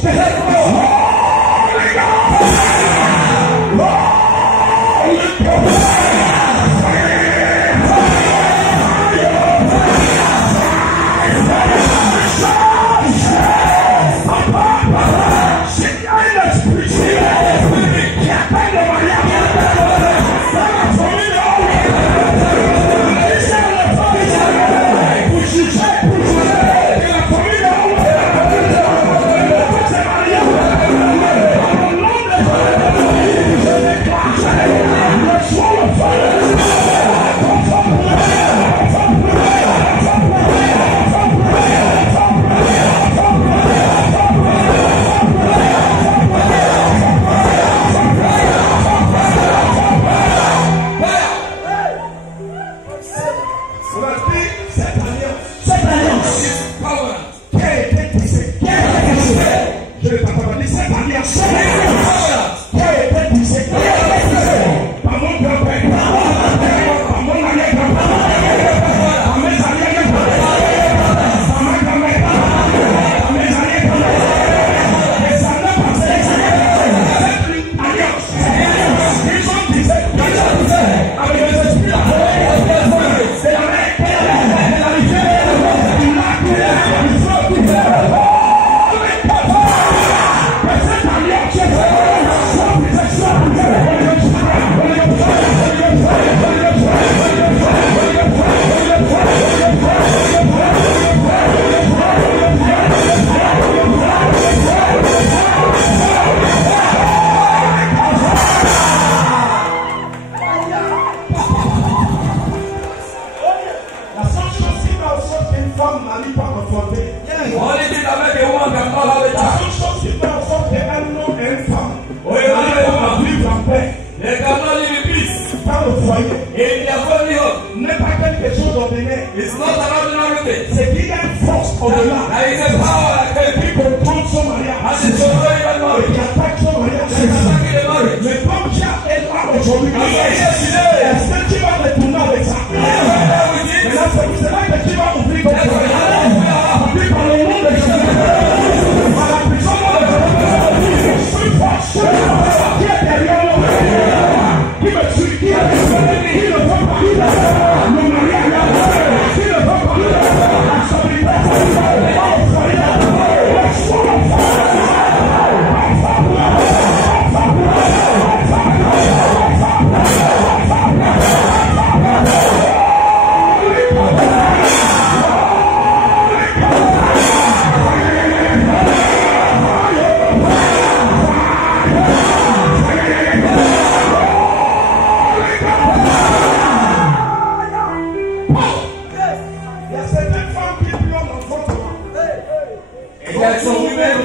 être son lui-même.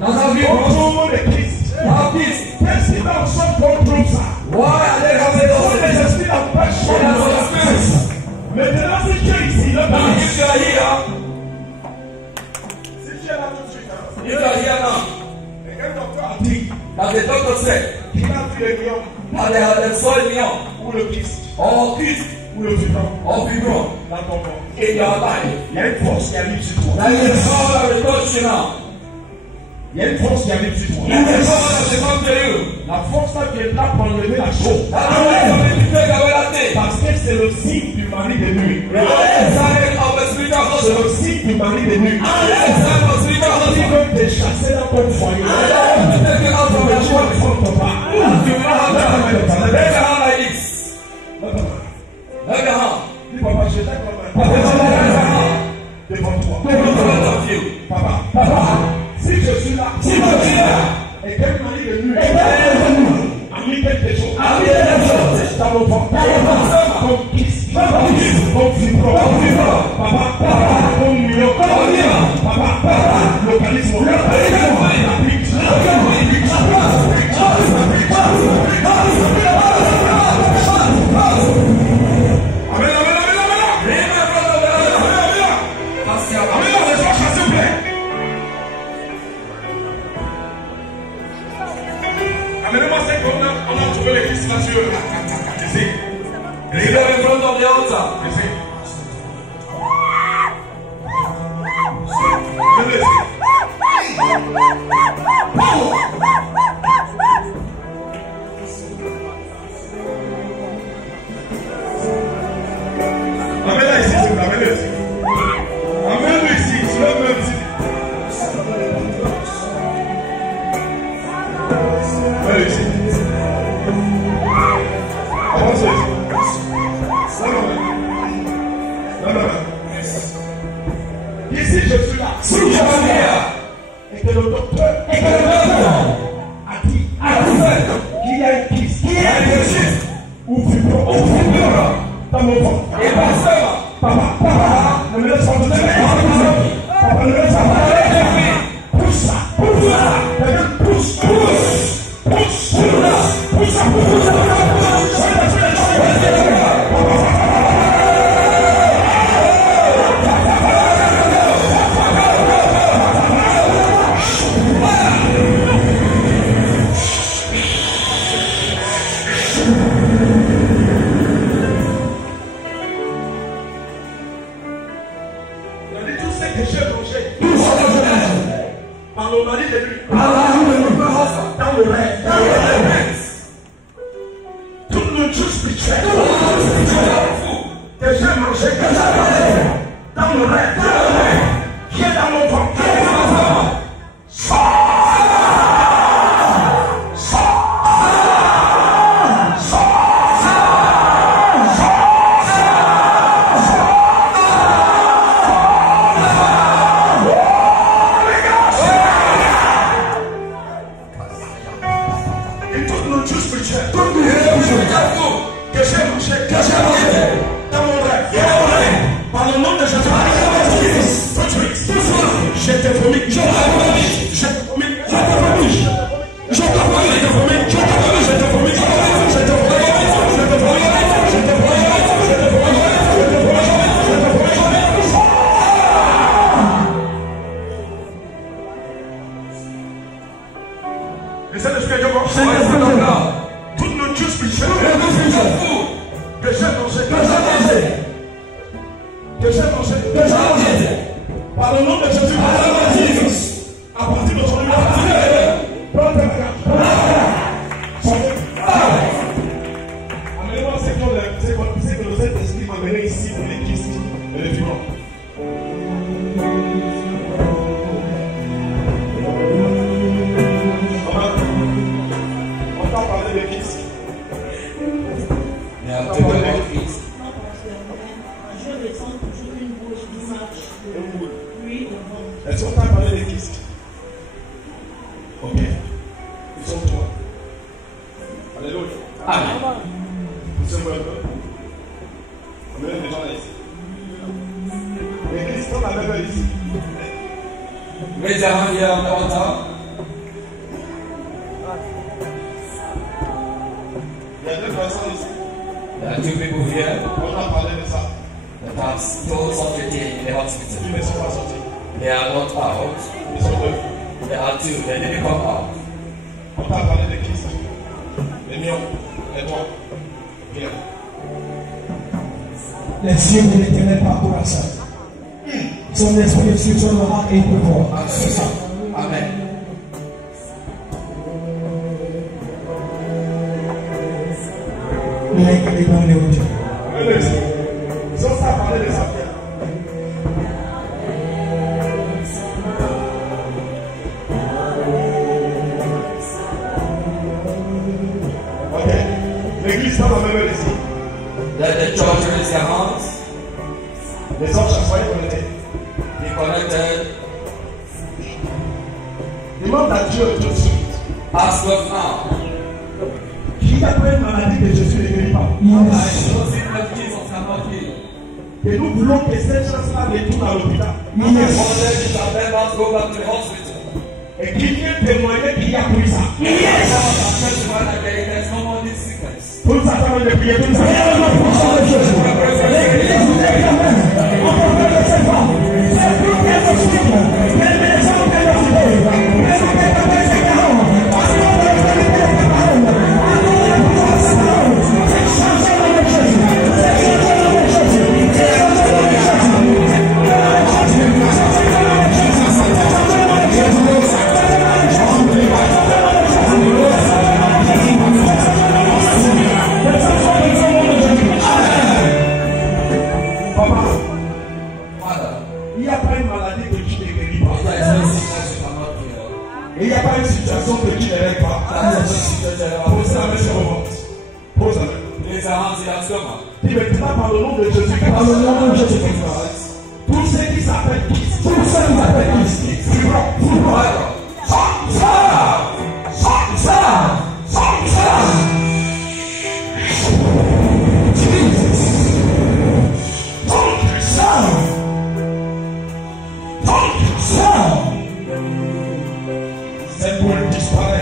Dans sa vie, autour de Christ. Qu'est-ce qui en sort contre ça? Les esprits n'empêchent pas. Maintenant, si tu es ici, là, if you are here, si tu es là tout de suite, if you are here now, et un docteur a dit that the doctor said qu'il a vu les lions that they had a soil lion ou le Christ or Christ ou le vivant or fibron dans ton corps. in your body. Il y a une force qui arrive sur toi. That is the power that will touch you now. Il y a une force qui arrive sur toi. That is the power that will come to you. La force là qui est là pour enlever la chose. That is the power to take away that thing. Parce que c'est le signe du mari de nuit. That is the sign of a spiritual C'est hustle. le signe du mari de nuit. That is the sign of a spiritual Il hustle. veut te chasser dans ton foyer. Take you out from Mais your tu church. ne trompe pas. You will not have time. Lay your hand like this. Lay your hand. Dis papa, je t'aime comme un Papa, lay your hand. devant toi. In front of you. Papa, si je suis là, et quel mari de nuit a mis quelque chose dans mon ventre, comme Christ, comme fibron, papa, comme million, papa, localisme, amenez-moi c'est qu'on a trouvé les Christ là sur You go in front of the altar. Amène-le ici, s'il vous plaît, amène-le ici. Amène-le ici, tu l'amènes ici. Amène-le ici. Avance ici. Ici, je suis là. Si you are here, Et que le docteur a dit qu'il y a une crise. Ou fibron. Dans mon ventre. et pasteur, Papa, ne me laisse pas de Papa, ne me laisse pas. Pousse ça. Pousse. Par le mari de lui. Dans le rêve. Tout le jus spirituel. Que j'ai mangé. Dans le rêve. Qui est dans mon ventre. Toute notre Dieu spirituel que j'ai mangé par le nom de Jésus, à partir de aujourd'hui, prends ta carte. Amenez-moi c'est que le Saint-Esprit m'a amené ici pour les Christ et les vivants. On t'a parlé de Christ. they have taken about Christ. Je ressens toujours une bouche qui marche de pluie au vent. Est-ce qu'on t'a parlé de Christ? Ok. Ils sont trois. Alléluia. Amen. Vous savez un peu? On met les gens là ici. Mais Christ, on a même ici. Raise your hand here on the altar. Il y a deux personnes ici. There are 2 people here On a parlé de ça. that have told something in the hospital. Ils ne sont pas sortis. They are not out. Ils sont deux. There are 2. They didn't come out. On t'a parlé de qui ça? Les miens. Et toi? Viens. Les yeux de l'Éternel parcourent la salle. Son esprit fonctionnera et il peut voir. C'est ça. Amen. Les dans les routes. Ils ont pas parlé de ça. Ok. L'église va la même ici. Let the church raise their hands. Les hommes soient connectés. Be connected. Demande à Dieu tout de suite. Ask God now. Qui a pris une maladie que Jésus ne guérit pas? Et nous voulons que cette chance-là retourne à l'hôpital. Et qui vient témoigner qui a pris ça. Pour nous attendre de prier, pour nous par le nom de Jésus-Christ, tous ceux qui s'appellent Christ, cette boule disparaît.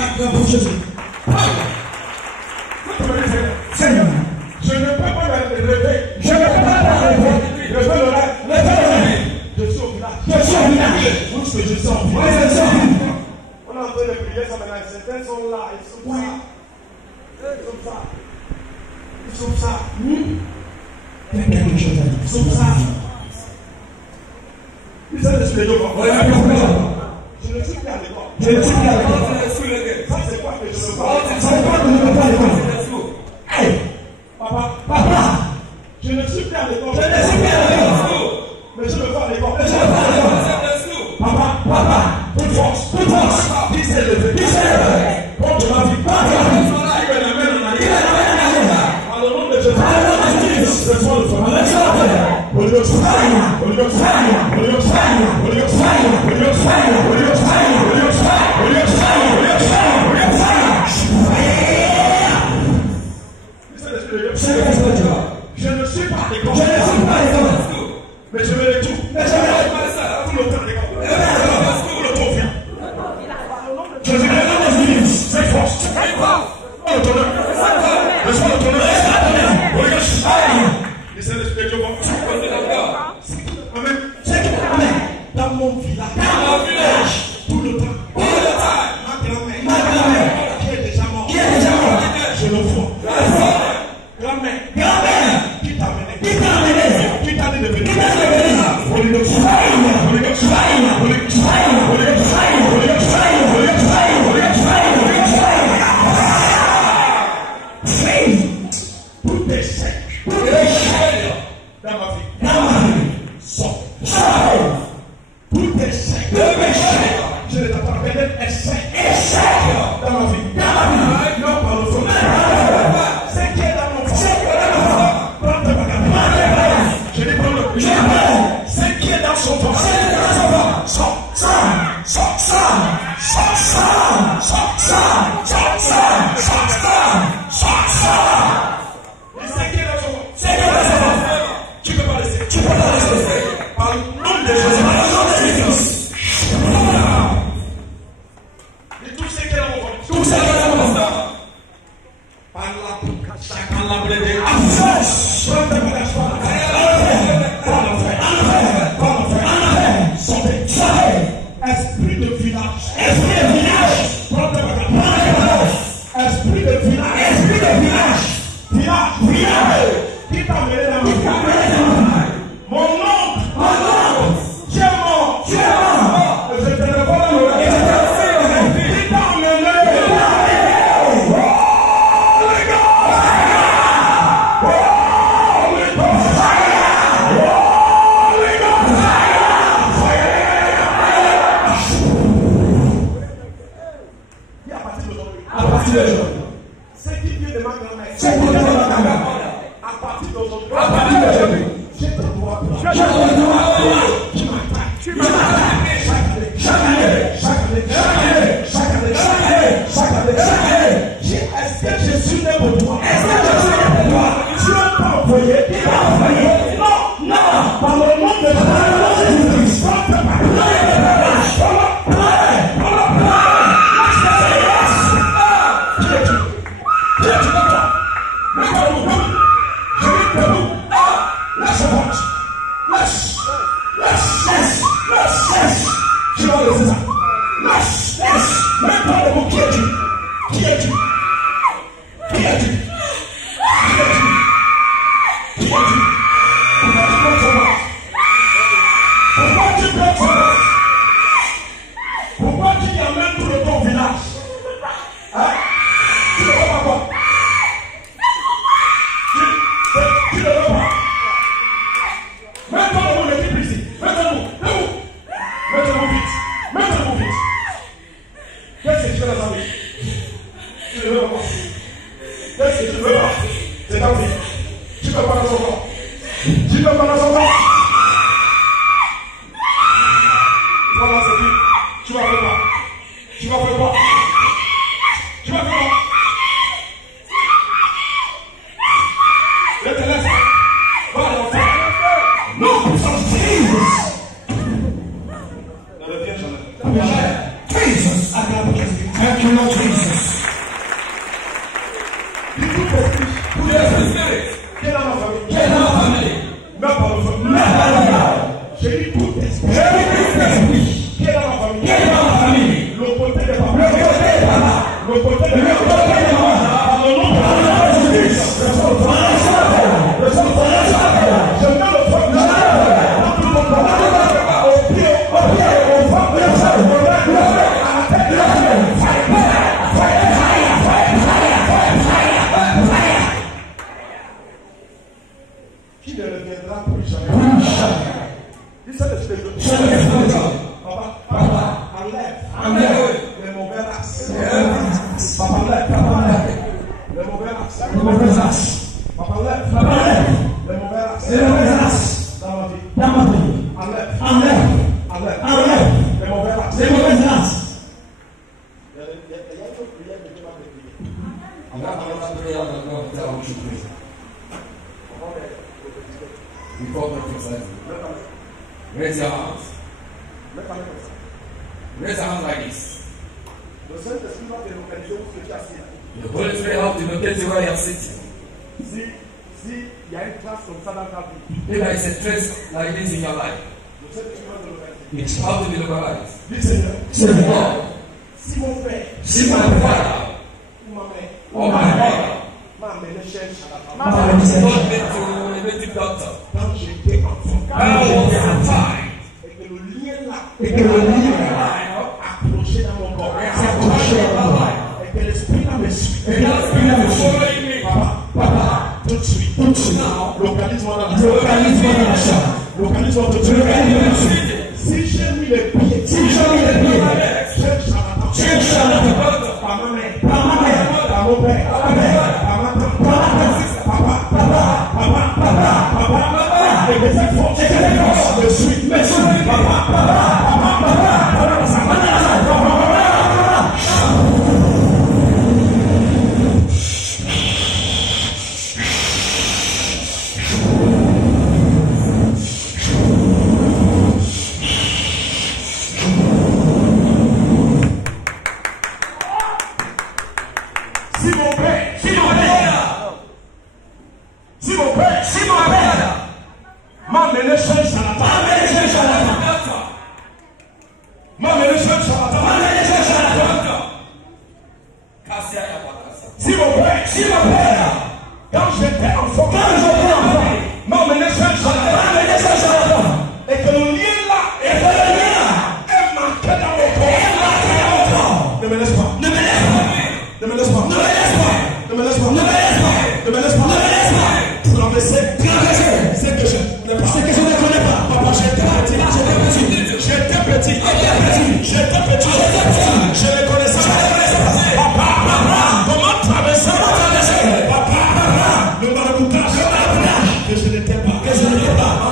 Acclame pour Jésus. Seigneur, je ne peux pas me lever. je ne peux pas rêver. Je veux le rêve. Le Je suis au village. je suis au village. Où est-ce que je suis en Oui, village? je suis au village. On est en train de prier ça maintenant. Certains sont là. Ils sont ça. Ils sont ça. Ils sont ça. Il y a quelque chose à dire. Ils sont ça. Ils sont des spéciaux. Je ne suis plus à l'école. Je ne suis plus à l'école. Ça, c'est quoi que je ne veux pas? Ça ne pas que je ne veux pas l'école. Hey, Papa, papa, je ne suis plus à l'école. je ne suis plus à l'école. Mais je veux pas à l'école. Je ne veux pas l'école. Papa, toute force, Qui s'est levé? qui s'est levé Contre ma vie. contre Il met la main en il arrière. est la main en arrière. Dans le nom de Jésus. Dans le nom de Jésus. Ce soir, le soir. On est sur la terre. Holy Ghost fire. Fire, Holy Ghost fire. fire, Holy Ghost fire. fire, Holy Ghost fire, fire. Holy Ghost fire. Holy Ghost fire, Holy Ghost fire. Holy Ghost fire, Holy Ghost fire. Holy Ghost fire. Listen, l'esprit de Dieu. C'est le reste de Dieu. Je ne suis pas à l'école. Je ne suis pas à l'école. Mais je vais le tout. Mais je vais Tout le temps à l'école. Tout le temps vient. Je vais le nom de Jésus. Cette force. Oh, le tonnerre. Laisse-moi le tonnerre. Holy Ghost fire. Listen, l'esprit de Dieu. Amen. C'est qui Amen. Dans mon village. Dans mon village. Tout le temps. Tout le temps. Ma grand-mère. Qui est déjà mort. Qui est déjà mort. Je le vois. Grand-mère. Grand-mère. Qui t'a amené? Qui t'a amené? Qui t'a dit de venir? Qui t'a dit de venir? Holy Ghost Fire. Holy Ghost Fire. Holy Ghost Fire. Holy Ghost Fire. Holy Ghost Fire. Holy Ghost Fire. Holy Ghost Fire. Fire. Tout est sec Tout est sec dans ma vie. dans ma vie. Sors. Sors. Tout est sec. Tout est sec. Je ne t'entends pas. Est sec Et sec dans ma vie. dans ma vie. Non, par le fond. Ce qui est dans mon corps. C'est que dans mon corps. Prends tes bagages. Je dis prends le. Je prends. Ce qui est dans son corps. C'est dans son corps. Sors. Sors. Sors. Sors. Sors. Sors. Sors. Sors. Sors. Sors. Sors. Sors. Ce qui est dans son corps. C'est que dans son corps. Tu peux pas laisser. Tu peux pas rester. Par le nom de Par Jésus. le nom de Jésus. Et tout ce qui est dans mon corps. Tout ce qui est dans mon corps. Par la chacun l'a blindé. Afresh. Prends tes bagages. Esprit de village. Esprit de village. Prends tes bagages. Esprit de village. Esprit de village. Village. Village. Qui t'a amené dans ma vie? Mon oncle. Tu es mort. Tu es mort. Je te le vois dans le Et je te le fais. Qui t'a amené? Et à partir d'aujourd'hui, À partir d'aujourd'hui. ce qui vient de ma grand-mère, C'est pour toi, ma grand-mère. à partir d'aujourd'hui, À partir d'aujourd'hui. je te vois. Je te dois. Tu m'attaques. Tu m'attaques. Chaque année. Chaque année. Chaque année. Chaque année. Chaque année. Chaque année. Chaque année. Est-ce que je suis né pour toi? Est-ce que je suis là pour toi? Tu n'as pas envoyé. Il m'a envoyé. Non. Non. Par le nom de Par le nom de Jésus-Christ. Prends tes bagages. Prenez tes bagages. Prenez. Qui es-tu comme toi? Mets-toi debout. Je dis debout. Laisse la porte. Laisse. Tu vas laisser ça. Laisse. Mets-toi debout. Qui es-tu? Qui es-tu? Qui es-tu? Qui es-tu? Qui es-tu? Pourquoi tu prends ce bras? Pourquoi tu y amènes tout le ton village? Hein? Tu ne veux pas quoi? Tu ne veux pas? Mets-toi debout, l'équipe ici. Mets-toi debout. Mets-toi debout vite. Mets-toi debout vite. Qu'est-ce que tu fais dans ta vie? Tu ne veux pas. Qu'est-ce que tu ne veux pas? C'est ta vie. Tu ne veux pas dans son corps. Tu ne veux pas dans son corps. Voilà, c'est dit. Tu vas faire quoi? Tu vas faire quoi? Tu vas faire quoi? Je te laisse. Va à l'enfer. Non, puissance de Jesus. Ne reviens jamais. Jesus. Acclame Jésus. Thank you, Lord Jesus. Qui est dans ma famille? Meurs par le feu. J'ai dit tout esprit. Qui est dans ma famille? Le côté de papa. Le côté de papa. Par le nom de Jésus. Je mets le feu. Au pied, au ventre, à la tête. Qui ne reviendra plus jamais. Dis ça de ce Papa, enlève les mauvais races. Papa, enlève les mauvais races. Papa, enlève les mauvais races. Dans ma vie. Enlève les mauvais races. Il y a une prière que tu vas prier. Raise your hands. Raise your hands like this. Le Saint-Esprit va te localiser où tu es assis. The Holy Spirit help you locate where you are sitting. Si il y a une trace comme ça dans ta vie. If there is a trace like this in your life, Le Saint-Esprit va te localiser. it's how to be localized. Dis Seigneur, si mon père, See my father ou ma mère, or my mother m'a amené chercher à la not femme. me to a native doctor. Quand j'étais enfant, When I was a child, et que le lien là, I accroché dans mon corps, life. et que l'esprit là me suit. And that spirit is following me. Papa, tout de suite, localise-moi dans la chambre. Localise-moi tout de suite. Si j'ai mis les pieds, cherche à la table. Par ma mère, par mon père, par ma papa, et que cette force me suit, si mon père m'a amené chercher à la table, m'a amené chercher à la table. Si mon père, quand j'étais enfant, m'a amené chercher à la table, et que le lien là est marqué dans mon corps, ne me laisse pas, ne me laisse pas, ne me laisse pas. C'est que je ne connais pas. Papa, j'étais petit. Je ne connaissais pas. Papa, comment traverser? Papa, le maraboutage que je n'étais pas. Ma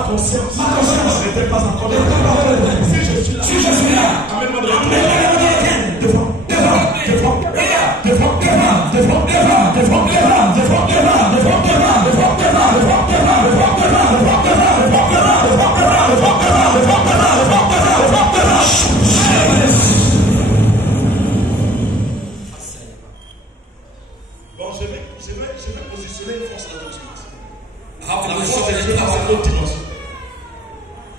conscience n'était pas encore là. Si je suis là, amène-moi de la devant. Bon, je vais positionner une force là tout de suite. La force est dans une autre dimension.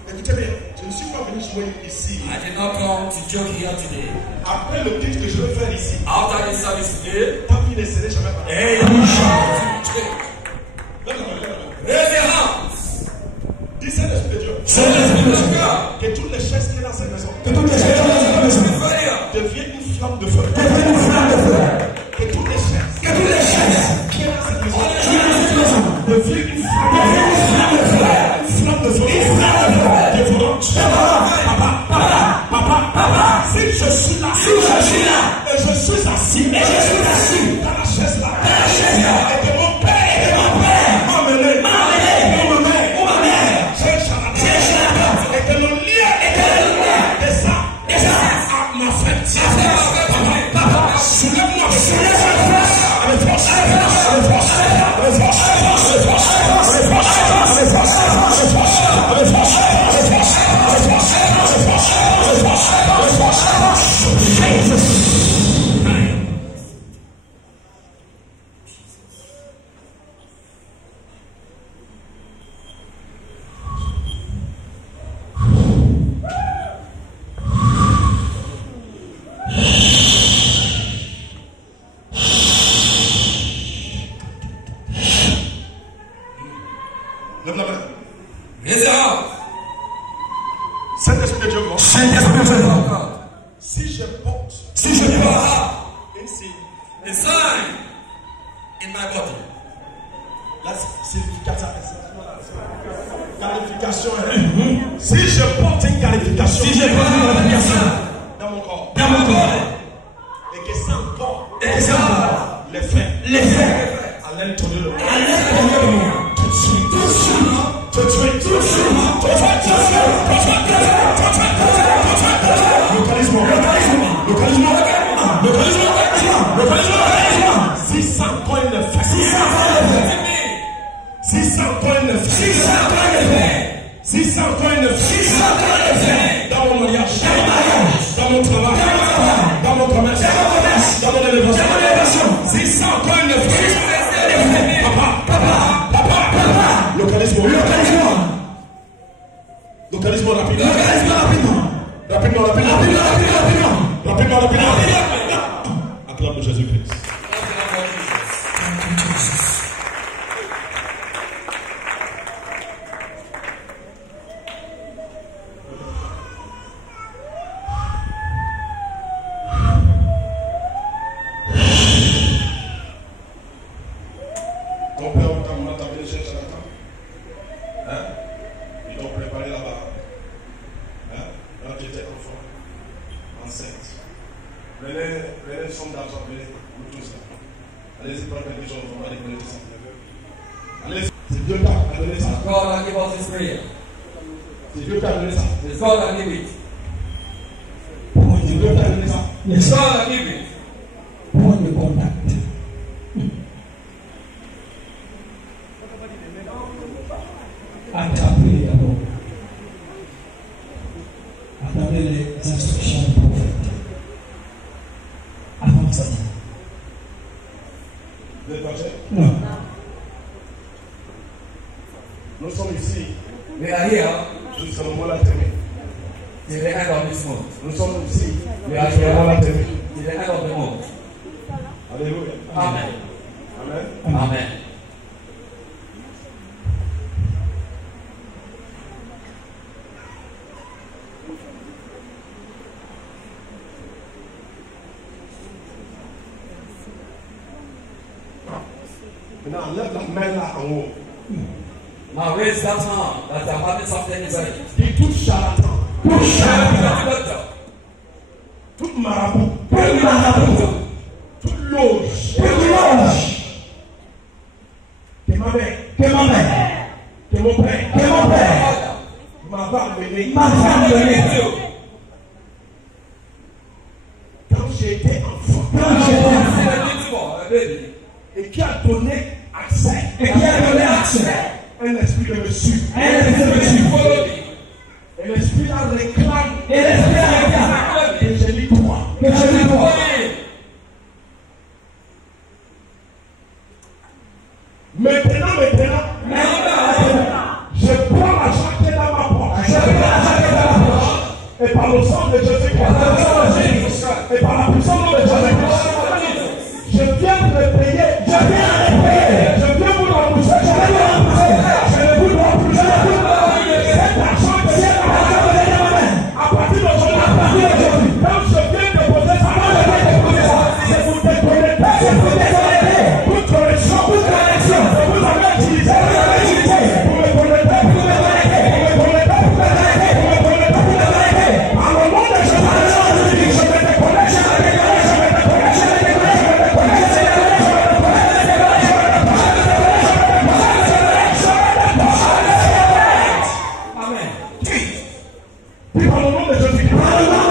Écoutez bien, je ne suis pas venu jouer ici. I did not come to joke here today. Après le titre que je vais faire ici, After this service today, ta vie ne serait jamais pareille. hey, raise your hands. Dis Saint-Esprit de Dieu. Que toutes les chaises qui sont dans cette maison deviennent une flamme de feu. Que toutes les chaises qui sont dans cette maison deviennent une flamme de feu. Flamme de feu. Dévorante. Papa, si je suis là, et je suis assis dans la chaise là, et que mon Lève la main. Raise your hand. Saint-Esprit de Dieu, grand. Saint-Esprit de Dieu. Si je porte a sign in my body. La signification. Qualification. Si je porte une qualification. Dans mon corps. Et que ça encore. Les faits. À l'intérieur de moi. Tout de suite. Localisme. Si ça encore le fait. Dans mon mariage, dans mon travail, dans mon commerce, dans mon élévation. Si ça encore le fait. Papa. Localisme rapidement. Acclame de Jésus-Christ. Ton père t'a appelé chercher à la table. Ils t'ont préparé là-bas. Quand tu étais enfant, enceinte. Prenez une somme d'argent, prenez tout ça. Allez-y, prendre quelque chose, on va aller prendre ça. Allez-y, c'est Dieu qui a donné ça. God has given us this prayer. C'est Dieu qui a donné ça. It's God that give it. C'est Dieu qui a donné ça. It's God that give it. Point de contact. Attrapez d'abord. Attendez les instructions du prophète. Avant ça. Vous êtes fâché? Non. Nous sommes ici We are here jusqu'à le mois de la termine. till the end of this month. Nous sommes ici We are jusqu'à le mois de la here termine. till the end of the month. Alléluia. Amen. Amen. Amen. Maintenant, lève la main là en haut. Now raise that hand that I'm having something inside it. Dis tout charlatan, tout marabout, toute loge, que ma mère, que mon père, ma femme venue. Quand j'étais enfant, et qui a donné accès, un esprit de reçu, et l'esprit la réclame, et je dis toi, maintenant, je prends l'argent qui est dans ma porte, et par le sang de Jésus-Christ, et par la